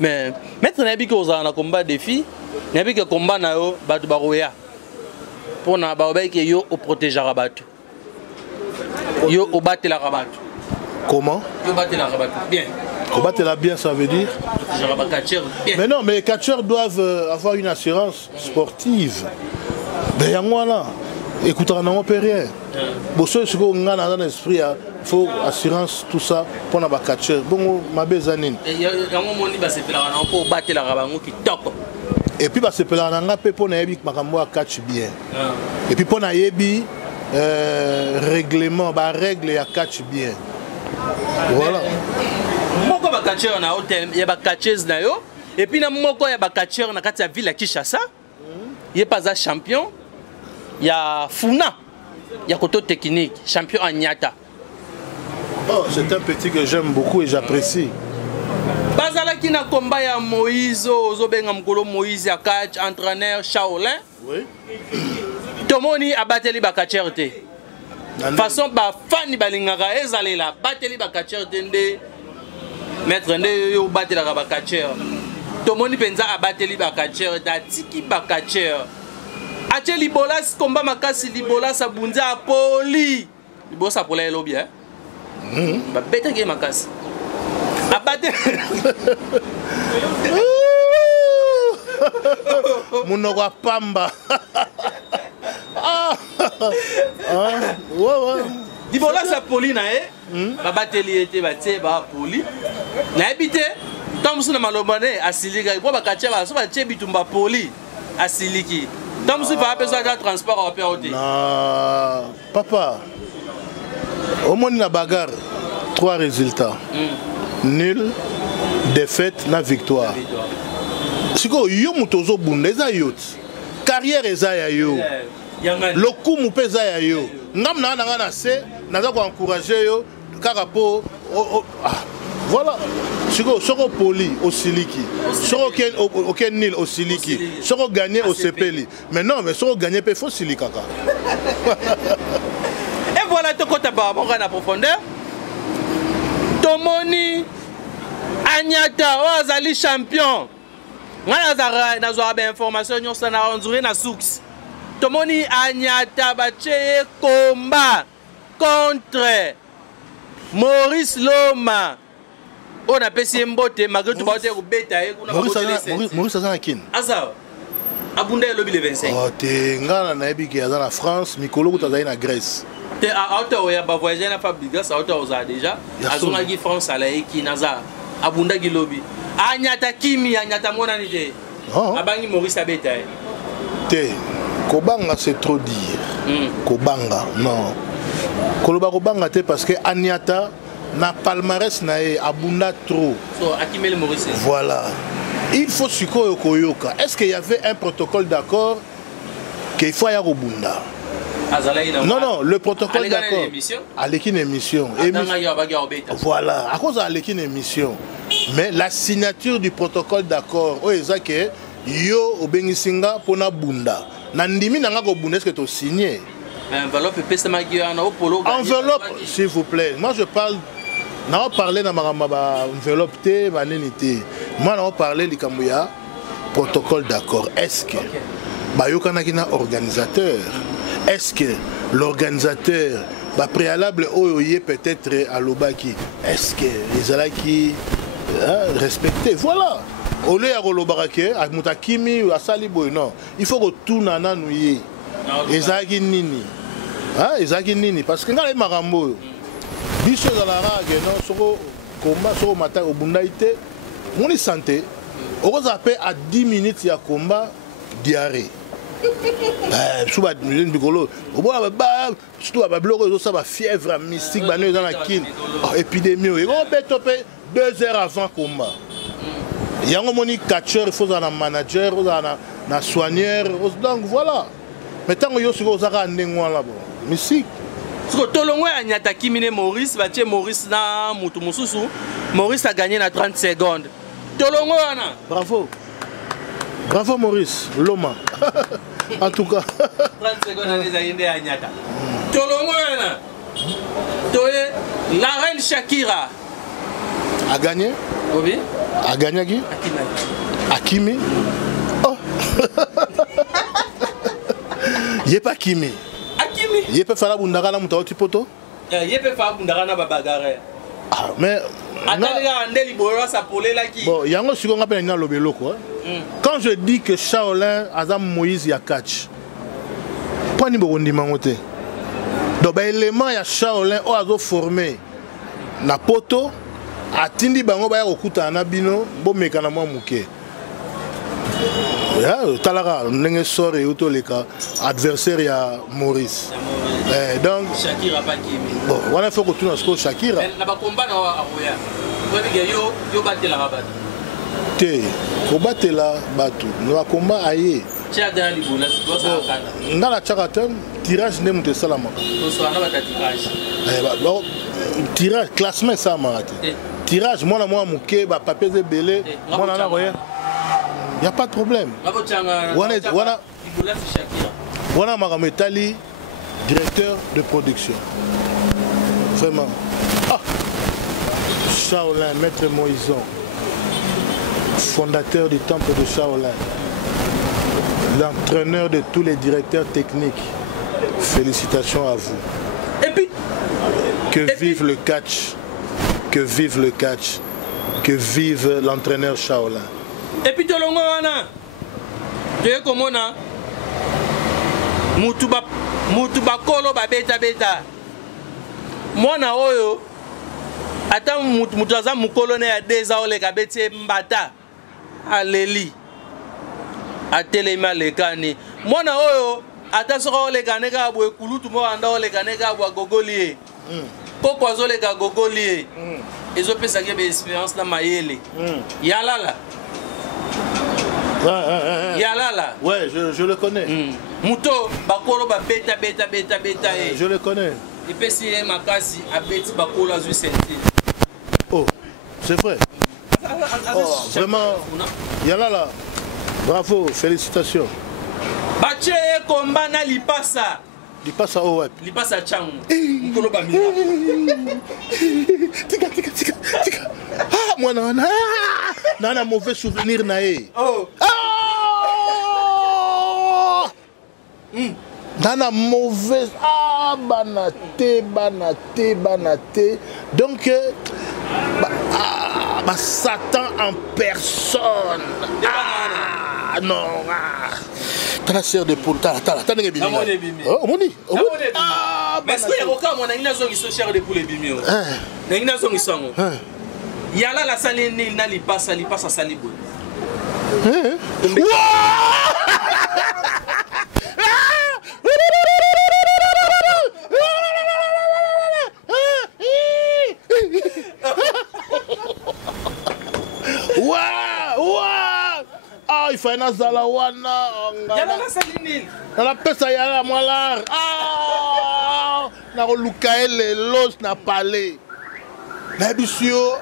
Mais maintenant, il y a un combat de défi, il y a un combat de Baroya. Pour na Baroya qui est au protéger Rabatou. Yo au battre la Rabatou. Comment? Yo battre la Rabatou. Bien. Combattre la bien, ça veut dire? Mais non, mais les catcheurs doivent avoir une assurance sportive. Mais voilà. Écoutez, on n'a pas rien. Si on a dans l'esprit, il faut assurance, tout ça, pour les catcheurs. Bon, ma bézanine. Et puis, c'est pour la catch bien. Et puis, pour les règlement, règle et catch bien. Voilà. Moko ba catcheur na hôtel, il y a ba catcheuse na yo et puis na moko ya ba catcheur na kati ya ville ya Kinshasa. Il est pas un champion. Il y a Funa. Il y a Koto technique, champion Agnata. Oh, c'est un petit que j'aime beaucoup et j'apprécie. Bazala qui na combat ya Moïse, Ozobenga Mkolo Moïse ya catch entraîneur Shaolin. Oui. Tomoni abateli ba catcheur te. Façon ba fani balingaka ezalela bateli ba catcheur tende. Maître nde yo batela ba catcheur. Tomoni penza abateli ba catcheur ta tiki ba catcheur. Ache libolas combat makasi libolas abunza poli. Libosa pola elobi Ba beta ke makasi. Abate. Monoko ya pamba. Ouais. Dibola sa poli na babateli ete batie ba poli. Na ebite tamusu na malobane asilika ko bakatia ba so batie bitumba poli asiliki. Tamusu ba besoin de transport au POT. Na papa. Au moins la bagarre 3 résultats. Nul, défaite na victoire. Siko yo mutozo bundeza yot. Carrière eza ya yo. Le coup mu pesa ya yo. Ngam na na se naza ko encourager yo kaka po voilà. Siko soko poli au siliki. Soko ken nil au siliki. Soko gagner au sepeli. Mais non, mais soko gagner pe faut silika kaka. Et voilà tout côté ba mon na profondeur. Tomoni Anyata Ozali champion. Ngana nazwa ba information nyonso na onzuri na Soux. Tomoni Anyata bache combat contre Maurice Loma. On a pesi mbote malgré tout baote ko beta e kuna Maurice azana kin. Asa abunda lobi le 25. Oh te ngana na ebiki azana France, Mikolo kutazali na Grèce. Te a auto ya ba voyager na Fabrigas auto oza déjà. Azonga ki France ala eki naza abunda ki lobi. Anyata kimi anyata mona ni te. Abangi Maurice abeta e. Te Kobanga c'est trop dire. Kobanga non. Koloba Kobanga te parce que Anyata na palmarès na e abunda trop. So akimele Maurice. Voilà. Il faut sikoyo koyoka. Est-ce qu'il y avait un protocole d'accord qu'il faut y avoir Bunda? Non, le protocole d'accord. Avec une émission. Voilà, à cause de une émission. Mais la signature du protocole d'accord, yo obengisinga pona Bunda. Nandimi nanga ko Bunda, est-ce que tu as signé? Enveloppe, s'il vous plaît. Moi je parle. On parlé dans ma enveloppe, moi on parlé du Kamouya protocole d'accord. Est-ce que Bayokanakina organisateur? Est-ce que l'organisateur préalable oyoye peut-être à l'Obaki? Est-ce que les Alaki respectés? Voilà. Au lieu de l'Obarake, à Moutakimi ou à Saliboy, non. Il faut que tout nana nouye. Ezagi nini. Ezagi nini. Parce que dans les marambo, biso dans la rage, non, soko combat, soko matin au bundaïté, on est santé. On appelle à 10 minutes, il y a combat, diarrhée. Surtout à bloquer ça va fièvre mystique dans la kin épidémie et on peut topper 2 heures avant combat. Il y a un moni catcheur, il faut un manager, un soigneur, donc voilà. Mais tant que vous avez un ndengwa là-bas, mystique. Parce que Tolongo a attaqué Maurice, Maurice na mutu mususu, Maurice a gagné na 30 secondes. Tolongo ana. Bravo. Bravo Maurice, Loma. En tout cas. 30 secondes à des à Nyata. Tolongo ana. Toye la reine Shakira a gagné. Oui. A gagné qui? Akimi. Oh. Yé pas Kimi. Akimi. Yé peut faire la bundara na mutaoti poto. Yé peut faire bundara na babagare. Ah mais bon, il y a un second appel dans le vélo quoi. Quand je dis que Shaolin Azam Moïse y a catch. Pas ni bondi mangote. Donc ben élément ya Shaolin o azo formé na poto atindi bango ba okuta na bino bo mekana mwa muke. Ya talara ndenge sore utoleka adversaire ya Maurice. Donc Shakira pas qui. Bon, voilà faut que tu nous score Shakira. Na ba combat na aroya. Yo batela rabat. Te, ko batela batu. Na combat aye. Tia dans les boulas, doit ça kana. Ngala chakatem tirage ne mute salama. To so na ba tirage. Tirage classement ça marate. Tirage moi na moi muke ba papier de belé, moi na roya. Il y a pas de problème. Voilà. Voilà Marametali, directeur de production. Vraiment. Ah. Shaolin, maître Moïson, fondateur du temple de Shaolin, l'entraîneur de tous les directeurs techniques. Félicitations à vous. Et puis, vive le catch. Que vive le catch. Que vive l'entraîneur Shaolin. Et puis Tolongo wana Tu es comme on a mutu bakolo babeta beta. Mwana oyo ata mutu aza mukolo na ya 2 ans oleka beti mbata aleli atelema lekani. Mwana oyo ata soka oleka neka bwe kulutu mo anda oleka neka bwa gogolie. Koko azoleka gogolie. Ezo pesa ke be expérience na mayele. Yalala. Yalala. Ouais, je le connais. Muto bakolo ba beta. Je le connais. Et puis si makasi abeti bakolo azu senti. Oh, c'est vrai. Oh, vraiment. Yalala. Bravo, félicitations. Bache komba na lipasa. Lipasa oh ouais. Lipasa changu. Mukolo ba mira. Tika. Ah, moi non. Nana mauvais souvenir nae. Oh. Nana mauvaise banate. Donc Satan en personne. Non. T'as sœur de poule, t'as n'importe quoi. Oh, moni. Mais est-ce qu'il y a aucun moment où ils sont chers de poulet bimio? Ils sont. Yala la salle ni na li passa salibo. Ah, il fait un zalawana. Yala la salle ni. On la pesa yala molar. Ah, na lukaele los na palais. Na bisio,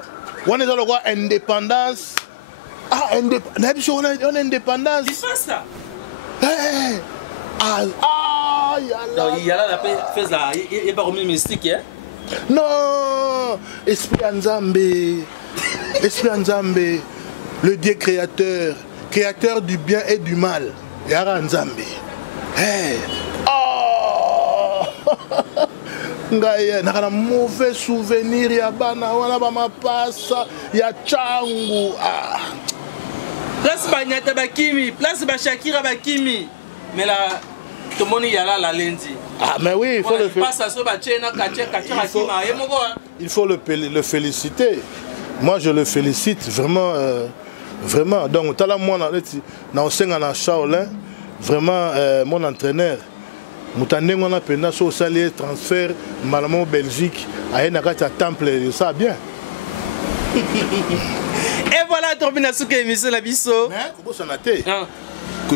on est dans le roi indépendance. Ah, na bisio on a indépendance. Qui fait ça? Yala. Yala la fait ça, il est pas remis mystique hein? Non, Esprit Nzambe. Le Dieu créateur du bien et du mal. Yara Nzambe. Ngaye nakana mauvais souvenir ya bana wana ba mapasa ya changu. Place Banyata Bakimi, place Bashakira Bakimi. Mais là tout le monde y a là la lundi. Ah mais oui, il faut le féliciter. Moi je le félicite vraiment vraiment. Donc tala moi na senga na Shaolin vraiment mon entraîneur Moutandeng on a pena so salier transfert Malamo Belgique à Nakata Temple ça bien. Et voilà terminé ce que émission la biso. Mais comment ça n'a été?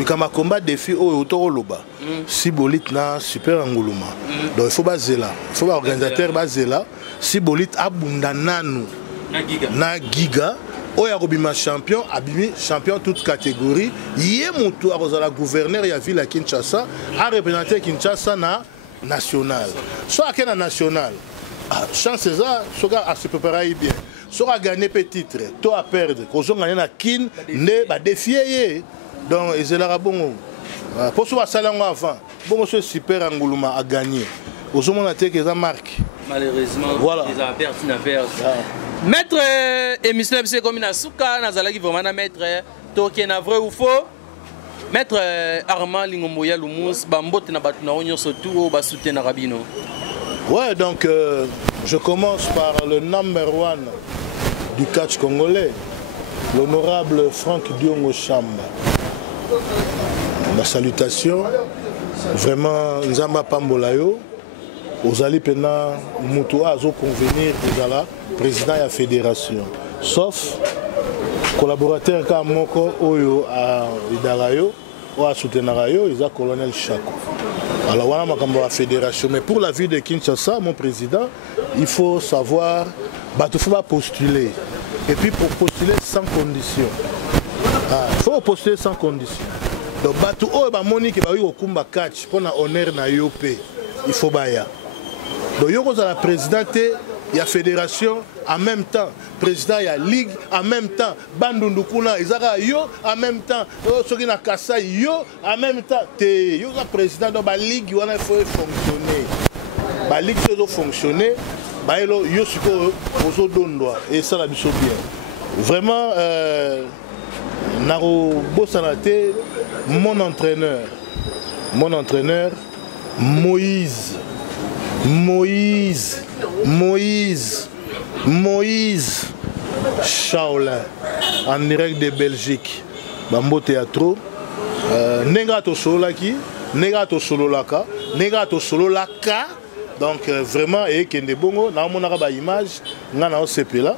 Comme combat défi au Otoroba. Si bolit na super anguluma. Donc il faut baser là. Il faut organisateur baser là. Si bolit abunda nanu na giga. Oya Robima champion, abimi champion toute catégorie. Yé mon tour à la gouverneur ya ville à Kinshasa a représenté Kinshasa na national. Soit à national. Chance ça, soit à se préparer bien. Soit à gagner petit titre, toi à perdre. Quand on gagne na kin, ne ba défier. Donc ils là bon. Pour soit salango avant. Bon monsieur super anguluma a gagné. Aux hommes on a été que ça marque. Malheureusement, voilà. Ils ont perdu une affaire. Maître émission c'est comme na suka na zalaki vraiment na maître toke na vrai ou faux. Maître Armand Lingomboya Lumus bambote na batu na onyo surtout ba soutenir Rabino. Ouais, donc je commence par le number 1 du catch congolais, l'honorable Franck Diongo Chamba. Ma salutation, vraiment Nzamba Pambolayo. Ozali pena mutu azo convenir ezala président de la fédération sauf collaborateur ka moko oyo a idarayo ou a soutenarayo ils a colonel Chako. Alors voilà makambo la fédération mais pour la vie de Kinshasa mon président il faut savoir il faut postuler et puis pour postuler sans condition. Il faut postuler sans condition. Donc batu oyo ba moni ke ba yo kumba catch pour na honneur na yopé il faut baya. Donc, il y a la présidente, il y a la fédération, en même temps, président, il y a la ligue, en même temps, Bandundukuna, il y a yo, en même temps, il y a Kassa, yo, en même temps, il y a le président de la ligue, il faut fonctionner. La ligue doit fonctionner, il y a et ça, la mission bien. Vraiment, Naro Bossanate, mon entraîneur, Moïse Shaolin, en direct de Belgique. Bambo Théâtre. Negato Solaki, Negato Sololaka, Negato Sololaka. Donc vraiment, et Kende Bongo, na mon araba image, na na là.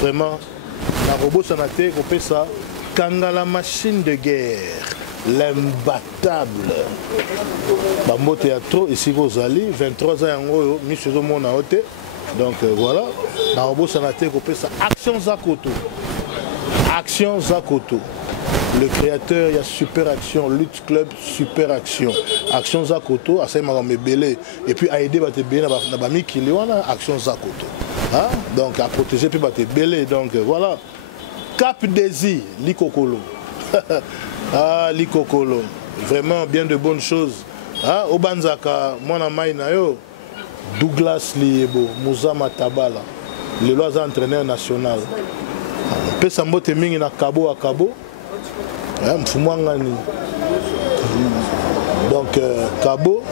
Vraiment, la robot sanate, on ça. Kanga la machine de guerre, l'imbattable. Bambo Théâtre, ici vous allez, 23 ans en haut, Michel Mona Hote. Donc voilà, la robot sanate, on ça. Action Zakoto. Action Zakoto. Le créateur, il y a Super Action, Lutte Club, Super Action. Action Zakoto, à Saint-Maramé Belé. Et puis à aider Baté Belé, Action Zakoto. Hein? Donc à protéger puis Baté Belé. Donc voilà. Cap Desi, Likokolo. Ah, Likokolo. Vraiment bien de bonnes choses. Hein? Obanzaka, Mwana Maïnayo, Douglas Liebo, Moussa Matabala, le lois entraîneur national. Pesambo Teming na Kabo à Kabo. Donc Kabo,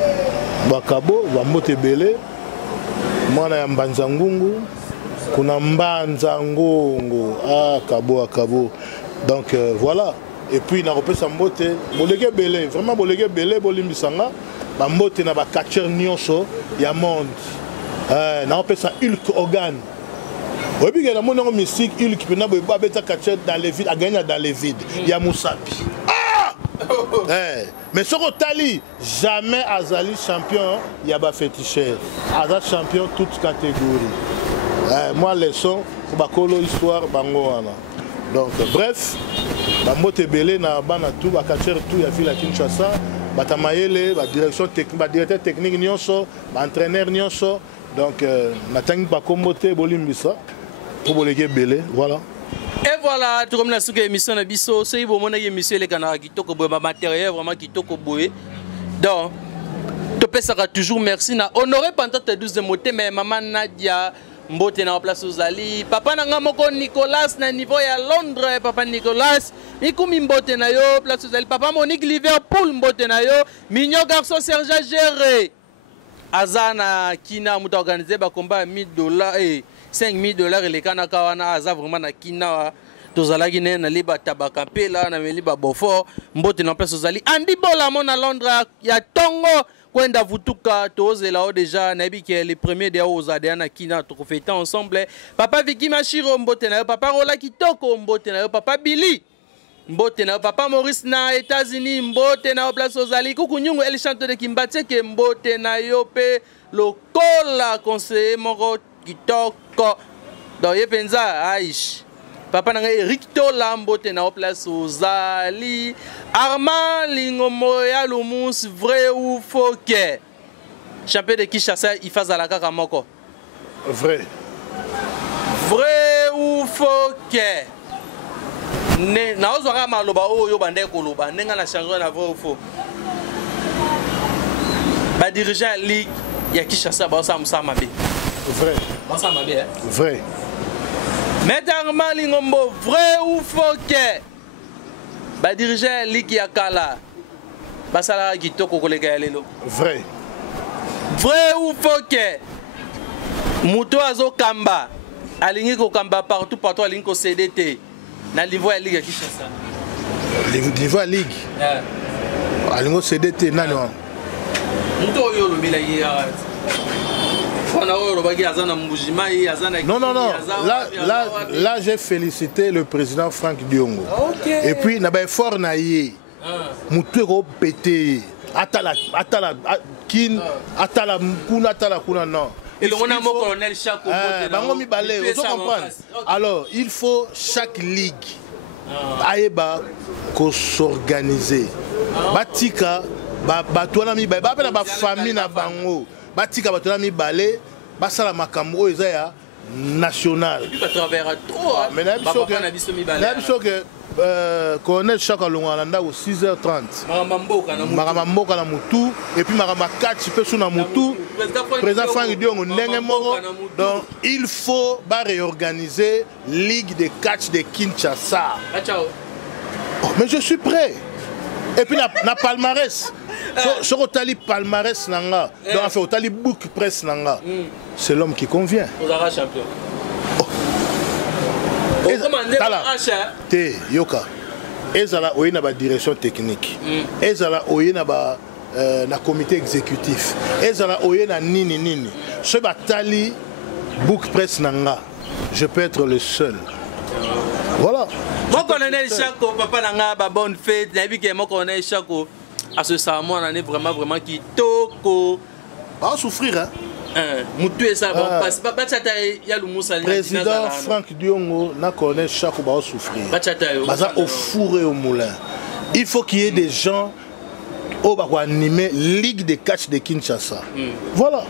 Bakabo, Bamote Belé, Mwana ya Mbanzangungu, kuna Mbanzangungu, ah Kabo à Kabo. Donc voilà. Et puis na repé Sambote, Bolege Belé, vraiment Bolege Belé, Bolimbisanga, Bamote na ba catcher nyonso ya monde. Na repé ça Hulk Hogan. Oui, il y a un mystique, il qui peut dans les vides, à gagner dans les vides. Il y a Moussapi. Ah! Mais ce Tali, jamais Azali champion, il y a un féticheur. Azali champion, toute catégorie. Moi, les sons, c'est une histoire. Donc, bref, je suis belé na bana tout, ba catcher tout, il y a vu la Kinshasa, Batamayele, ba direction technique, ba directeur technique nyonso, ba entraîneur nyonso. Donc, n'attendez pas comme Bolimbisa. Pour Bolégué Belé, voilà. Et voilà, tout comme la souke émission de Bisso, c'est bon, mon émission les canards qui toquent au matériel, vraiment qui toquent au boé. Donc, tu peux ça toujours merci. Na honoré pendant tes 12 motés, mais maman Nadia, Mbote na place aux Ali, papa na ngamoko Nicolas na niveau à Londres, papa Nicolas, Mikumi Mbote na yo, place aux Ali, papa Monique Liverpool Mbote na yo, mignon garçon Serge Géré. Azana Kina mouta organisé ba combat $1000 et $5000 les kanaka wana aza vraiment na Kina tozalaki ne na liba tabaka pela na liba bofo mbote na place ozali andi bola mona Londres ya tongo kwenda vutuka tozela o déjà na biki les premiers de ozade na Kina to fêter ensemble papa Vicky Machiro mbote na yo papa Rola Kitoko mbote na yo papa Billy mbote na yo papa Maurice na États-Unis mbote na yo place ozali kuku nyungu el chanteur de Kimbateke mbote na yo pe lokola conseiller moko kitoko donc ye penza aish papa nanga Eric Tola mbote na yo place ozali Armand Lingomo ya Lumus vrai ou faux que champion de Kinshasa ifaza la kaka moko vrai ou faux que ne na ozwaka maloba oyo bande koloba ndenga na changer na vrai ou faux ba dirigeant ligue ya Kinshasa ba sa musama be vrai ba sa mabe hein vrai Maître Lingombo vrai ou faux que ba dirigeant ligue ya kala ba sala kitoko kolega lelo vrai ou faux que muto azo kamba alingi ko kamba partout alingi ko CDT na niveau ya ligue ya Kinshasa niveau ya ligue alingo CDT nani wa muto yo lobila yi non. Là j'ai félicité le président Franck Diongo. Okay. Et puis, na fort na yé. Mutuero pété. Atala kuna non. Et le monamo colonel Chako. Bangomi balé, vous comprenez. Alors, il faut chaque ligue aeba ko s'organiser. Batika batona mi ba ba famille na bango. Batika batona mi balé. Basala makambo eza ya national. Tu travers trop. Mais n'abso que colonel Chaka Longalanda au 6h30. Maramamboka na mutu et puis marama 4 peu sous na mutu. Président Franck Diongo ndenge moko. Donc il faut réorganiser Ligue de catch de Kinshasa. Oh, mais je suis prêt. Et puis na palmarès. Si on tali palmarès nanga, donc en fait on tali book press nanga. C'est l'homme qui convient. Vous avez champion. Te yoka. Ezala oye na ba direction technique. Ezala oye na ba na comité exécutif. Ezala oye na nini. Ce batali book press nanga. Je peux être le seul. Voilà. Mon colonel Chako, papa nanga ba bonne fête. N'a vu que mon colonel Chako à ce moment on est vraiment qui toko. Pas souffrir hein. Moutou ça bon parce pas tata ya le Moussa président Franck Diongo na colonel Chako ba souffrir. Baza au four et au moulin. Il faut qu'il y ait des gens au ba animer Ligue de catch de Kinshasa. Voilà.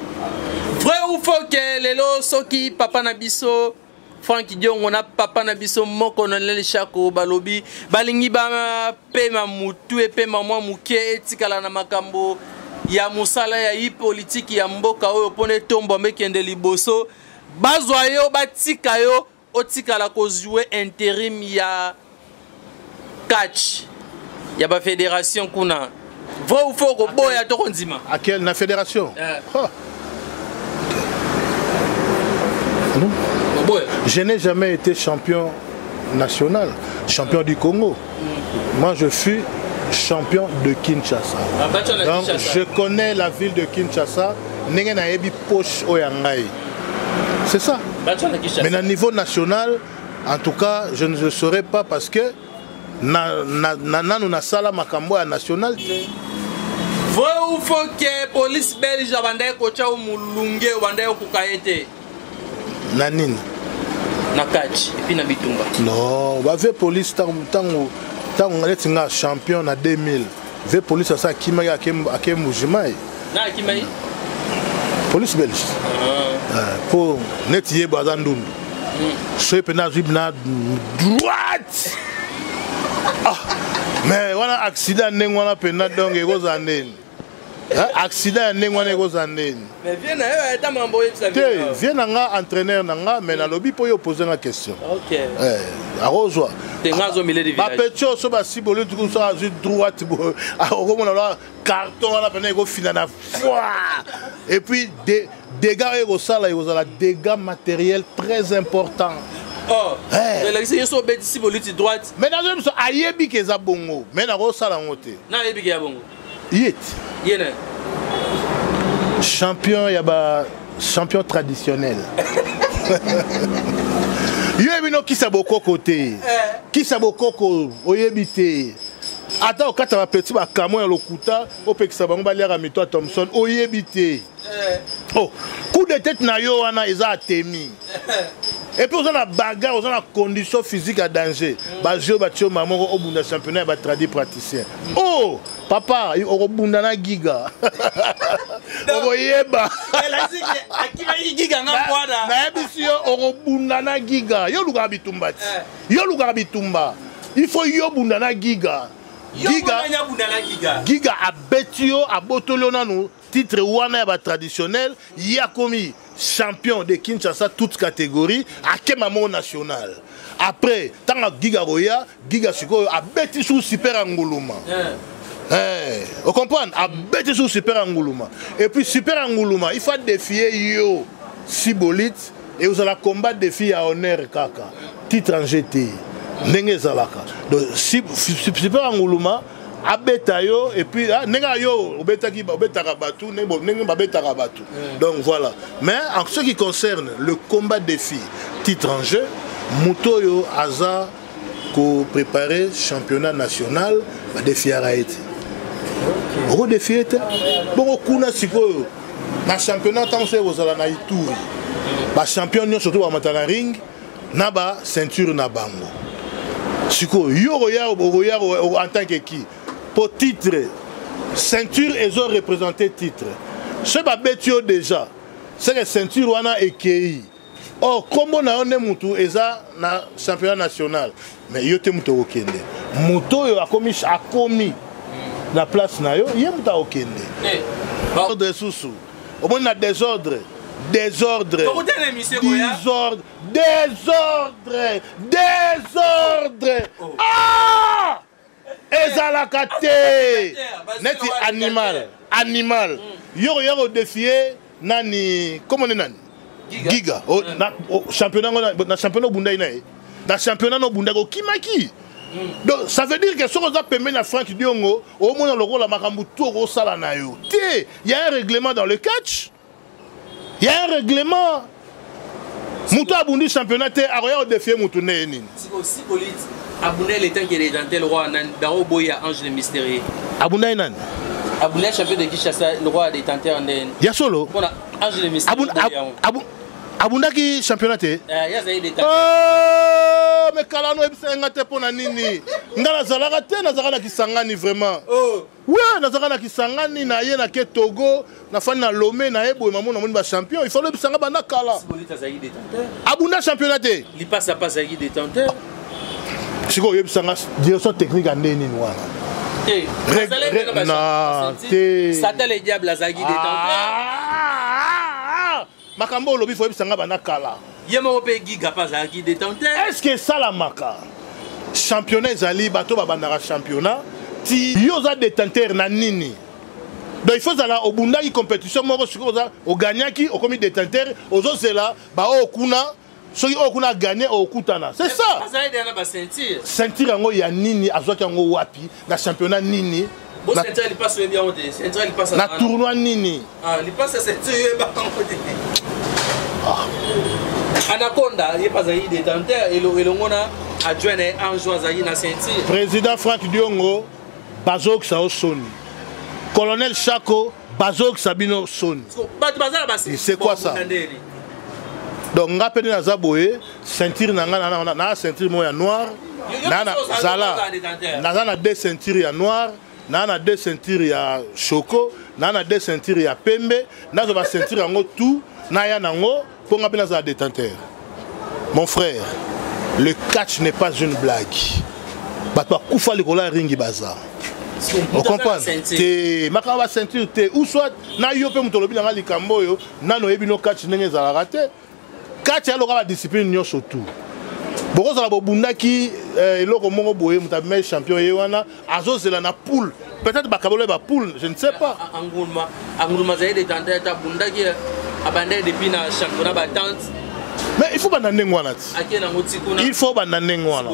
Vrai ou faux que lelo soki papa na biso Franck Diongo na papa na biso mon colonel Chako balobi balingi ba pe ma mutu e pe ma mwa muke etikala na makambo ya musala ya yi politique ya mboka oyo pone tombo mekende liboso bazwa yo batika yo otikala ko jouer intérim ya catch ya ba fédération kuna vrai ou faux ko boya to konzima à quelle na fédération Je n'ai jamais été champion national, champion du Congo. Moi, je fus champion de Kinshasa. Donc, je connais la ville de Kinshasa. C'est ça. Mais au niveau national, en tout cas, je ne le saurais pas parce que nous sala makambo ya national. Vrai ou faux que police belge abandaye kocha mulunge abandaye kukaete? Nanine. Na catch et puis na bitumba. Non, bah ve police tango nga champion na 2000. Ve police ça kimai akem mujimai. Na kimai? Police belge. Pour netier bazandundu. Je pena zibna droite. Mais voilà accident nengwana pena donc ekozandeni. Accident nengwana ekozandeni. Mais viens nga entraîneur nanga mais na lobby pour poser la question. OK. Arozwa. Tengazo milieu du village. Ba petio so ba sibolo tu so à droite okomona la carton la pena ko finana. Et puis dégâts ekosala ekozala dégâts matériels très importants. Oh, mais là c'est so bête si boliti droite. Mais dans so ayebi ke za bongo, mais na ko sala ngote. Na ayebi ke ya bongo. Yet. Yena. Champion yaba champion traditionnel. Yebino ki sa boko côté. Ki sa boko ko oyebité. Ata o kata ba petit ba kamo ya lokuta o pekisa bango ba liara mito Thompson oyebité. Oh, coup de tête na yo wana eza atemi. Et puis on a la bagarre, on a la condition physique à danger. Bah je battu maman au bout d'un championnat va traduire praticien. Oh, papa, au bout d'un giga. On voyait bah. Qui va y giga na kwada. Mais monsieur au bout d'un giga. Yo luga bitumba. Yo luga bitumba. Il faut yo bout d'un giga. Giga a betio a botolo nanu titre wana ba traditionnel yakomi champion de Kinshasa toute catégorie à Kemamo national. Après tant Giga Roya, Giga Siko a beti sous Super Anguluma. Vous comprenez? A beti sous Super Anguluma. Et puis Super Anguluma, il faut défier yo Sibolite et vous allez combattre des filles à honneur kaka. Titre en GT. Nenge zalaka. Donc Super Anguluma abetayo et puis nenga yo obetaki obetaka batu nenga babetaka batu. Donc voilà. Mais en ce qui concerne le combat des filles, titre en jeu, Mutoyo aza ko préparer championnat national ba défi araité. Oko défi était bon kuna sikoyo na championnat tant c'est ozala na Ituri. Ba champion surtout ba matana ring na ba ceinture na bango. Siko yo roya en tant que qui pour titre ceinture et ont représenté titre. Ce babetio déjà c'est que ceinture wana ekei. Oh comment na on mutu eza na championnat national mais yo te mutu okende. Muto yo akomi na place na yo ye mutu okende. Ordre susu. Au moins na désordre. Désordre. ezalaka te neti animal yoko défier nani comment on nani giga championnat na championnat bunda ina na championnat no bunda ko kimaki. Donc ça veut dire que si on a permis à Franck Diongo au moins le rôle à Makambu Togo Salanayo. Il y a un règlement dans le catch. Il y a un règlement. Moutou Abundi championnat a rien défier Moutou Nénin. C'est aussi politique. Abundé les temps qui est dans tel roi Daro Boya Ange le mystérieux. Abundé nan. Abundé champion de Kinshasa le roi des tenteurs en den. Ya solo. On a Ange le mystérieux. Abunda qui championnat te? Ya zaï des tenteurs. Oh mais kalano ebisanga te pona nini? Ngala zalaka te na zalaka kisangani vraiment. Oh. Ouais, na zalaka kisangani na ye na ke Togo, na fani na Lomé na ebo mamu na moni ba champion, il faut le bisanga bana kala. Bolita zaï des tenteurs. Abunda championnat te? Il passe à pas zaï des tenteurs. Siko yebisanga direction technique en nini wana. Eh, na te. Satan les diables à zaï des tenteurs. Makambo lobi faut yebisanga bana kala. Est-ce que ça la maka championnat zali bato babandaka championnat ti yoza détenteur na nini donc il faut ça au bunda compétition moko sikoza au gagnaki au commis détenteur aux autres là ba okuna soki okuna gagner okutana c'est ça ceinture yango ya nini azwaki yango wapi na championnat nini na tournoi nini Anaconda, il n'y a pas de détenteur et l'on a adjoint un joueur à ceinture. Président Franck Diongo, Bazok Sao Soni. Colonel Chako, Bazok Sabino Soni. C'est quoi ça? Donc, on a appelé Nazaboé, ceinture na ceinture noire, na deux ceintures noires, na deux ceintures choco, na deux ceintures pembe, na deux ceintures en tout, na ya nango. Pour appeler ça détenteur. Mon frère, le catch n'est pas une blague. On comprend. Ma ceinture, ou soit, na yope mutolobi na likamboyo, na no ebino catch nenge za raté. Catch ya loka la discipline nyo surtout. Boko za bobunda ki eloko mongo boye mutabme champion yewana, azo zela na poule. Peut-être bakabolo ba poule, je ne sais pas. Angulma za détenteur ta bunda ki abandonné depuis le championnat battante. Mais il faut bananer ngwana. Il faut bananer ngwana.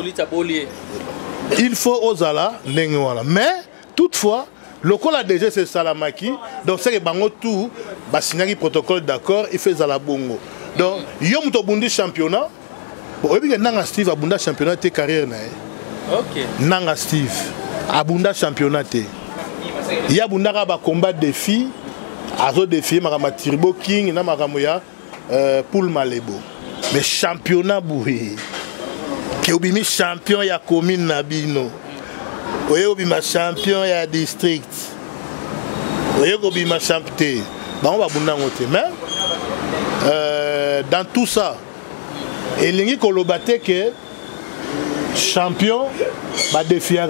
Il faut ozala ngwana. Mais toutefois, le col a déjà c'est Salamaki. Donc c'est que bango tout, ba signer protocole d'accord, il fait zala bongo. Donc yom to bundi championnat. Bon, et bien nanga Steve abunda championnat te carrière na. OK. Nanga Steve abunda championnat te. Il y a bunda ba combat de filles. Azo défier Makama Turbo King na Makamoya Poul Malebo. Mais championnat bourré. Qui obimi champion ya commune Nabino. Oye obima champion ya district. Oye obima champion. Bah on va bunda ngote. Mais dans tout ça, elingi kolobate que champion ba défier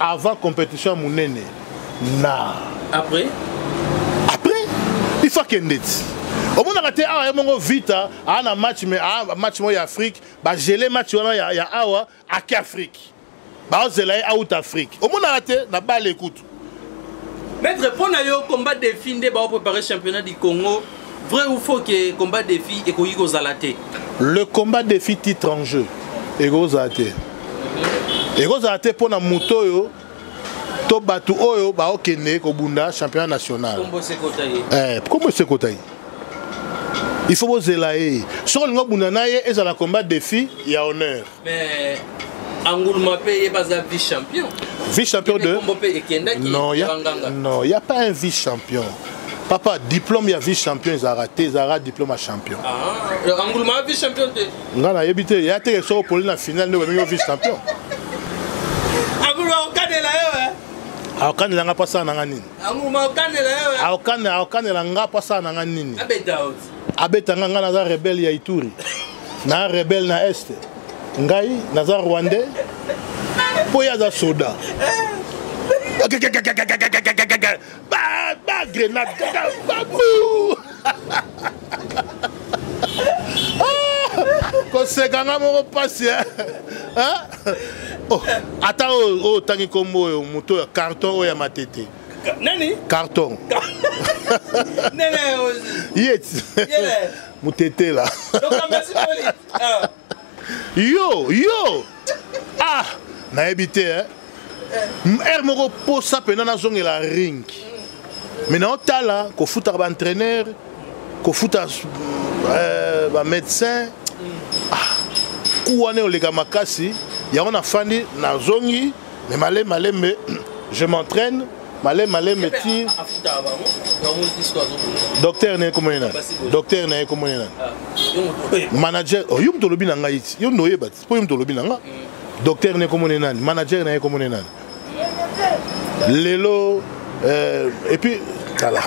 avant compétition munene. Na. Après il faut qu'il y ait au moins on a mon vita un match mais un match moi Afrique bah gelé match il y a awa à Afrique bah zelai out Afrique au moins on a raté na balle écoute maître pour na combat des filles de ba préparer championnat du Congo vrai ou faux que combat des filles et ko zalaté le combat des filles titre en jeu et zalaté pour na moto to batu oyo ba okene ko bunda championnat national. Comment c'est kotai? Il faut zelaé. Sur le bunda naie et la combat défi, il y a honneur. Mais Angoulma paye pas un vice champion. Vice champion de non, il y a pas un vice champion. Papa, diplôme il y a vice champion, ils ont raté, ils ont raté diplôme à champion. Ah, Angoulma vice champion de. Non, il y a été sur pour la finale de vice champion. Angoulma au canne là Aokane langa pasa na nini? Anguma okane la aokane langa pasa na nini? Abeta out. Abeta nga na rebelle ya Ituri. Na rebelle na Est. Ngai na za Rwandais. Po ya za soda. Ba grenade ba bou. Konsekanga mo passer. Hein? Oh, attends, tangi kombo moto carton ya matete. Nani? Carton. Nene Yes. Mutete là. Donc merci Yo. Ah, na habité hein. Moko posa pena na zonge la ring. Mais na otala ko futa ba entraîneur, ko futa ba médecin. Ah. Kuwane olega makasi, ya on a fandi na zongi, mais malé je m'entraîne. Malé me tire. Docteur n'est comme manager, oh yum tolobi na ngai. Yum noye bat. Po yum tolobi na nga. Docteur n'est comme manager n'est comme Lelo et puis voilà.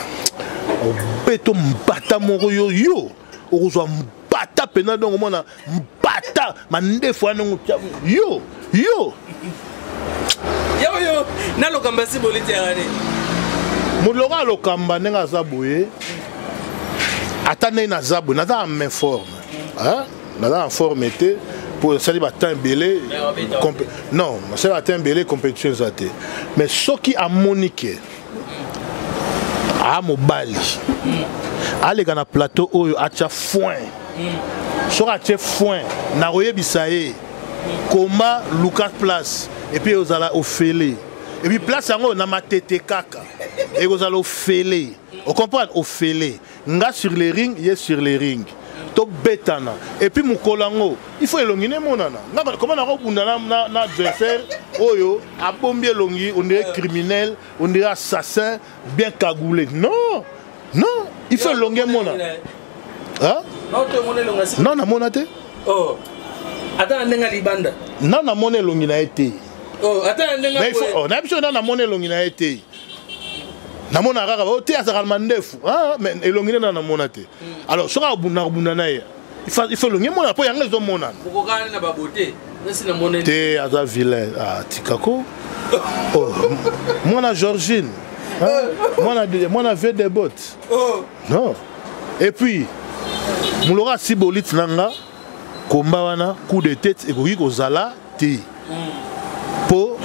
Beto mbata moko yo. Okozwa mbata pena donc mona mbata mande fois non yo. Yo, na lokamba si boliti yane. Mulonga lokamba nenga zabuye. Atane na zabu, nada en main forme. Hein? Nada en forme était pour ça va temps belé. Non, ça va temps belé compétition zate. Mais ce qui a moniqué a mobali. Allez gana plateau oyo acha foin. So acha foin na royebisaye. Comment Lucas Place et puis aux ala au félé et puis place yango na matete kaka et aux ala au félé on comprend au félé nga sur les rings il est sur les rings to betana et puis mukolango il faut elongine monana comment na robunda na adversaire oyo a bombier longi on dirait criminel on dirait assassin bien cagoulé non il faut elongine monana hein non na monate oh attends ndenga libanda non na monnaie longi na été oh attends ndenga mais il faut on a besoin na monnaie longi na été na mona kaka o te azakalma ndefu ah mais elongi na monate alors soka bunda na ya il faut longi mona po yanga zo mona kokokana na babote nasi na monnaie te aza vilain ah tikako oh mona Georgine mona veut des bottes oh non et puis mulora sibolit nanga komba wana coup de tête ekoki kozala te po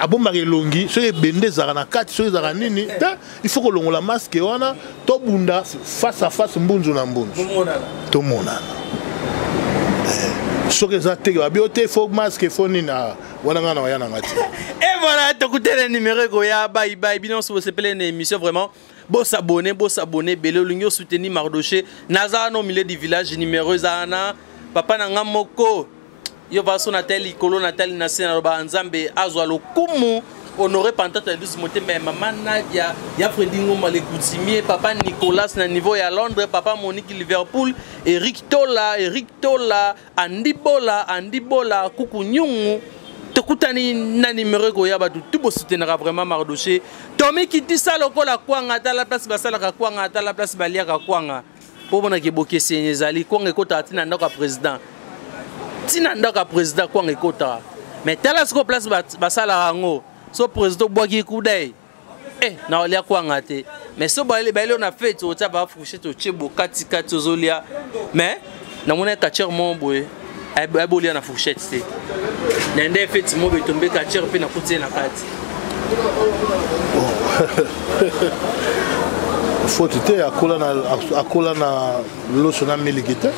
abombaki elongi soki ebende ezalaka na kati soki ezalaka nini te il faut kolongola maske wana tobunda face à face mbunzu na mbunzu tomonana soki eza teke babi o te fo maske fo nini wana nga na waya na nga te. Et voilà, t'écoutez le numéro Goya, bye bye, bien sûr, c'est une émission vraiment. Beau s'abonner, belé l'union soutenir Mardoché, Naza no milieu du village numéro Zana, papa nanga moko, yo va son atel ikolo natal nasi na roba nzambe azwa lokumu, honoré pantata douce monté mais maman Nadia, ya Fredingo Malé Coutumier, papa Nicolas na niveau ya Londres, papa Monique Liverpool, Eric Tola, Andy Bola, Kuku Nyungu. Tokutani na numéro Goya ba tout beau soutenir vraiment Mardoché. Tommy qui dit ça lokola kwanga ta la place basala ka kwanga ta la place balia ka kwanga. Po bona ke boke senyezali kwanga kota tina ndaka président. Tina ndaka président kwanga kota. Mais tala sko place basala rango. So président boaki kudai. Na olia kwanga te. Mais so baile on a fait to ta ba foucher to chebo kati zolia. Mais na mona ka cher mon boy. Abolia na fourchette c'est nende effectivement betombe ka cher pe na kotie na kati faut te akola na loso na milikite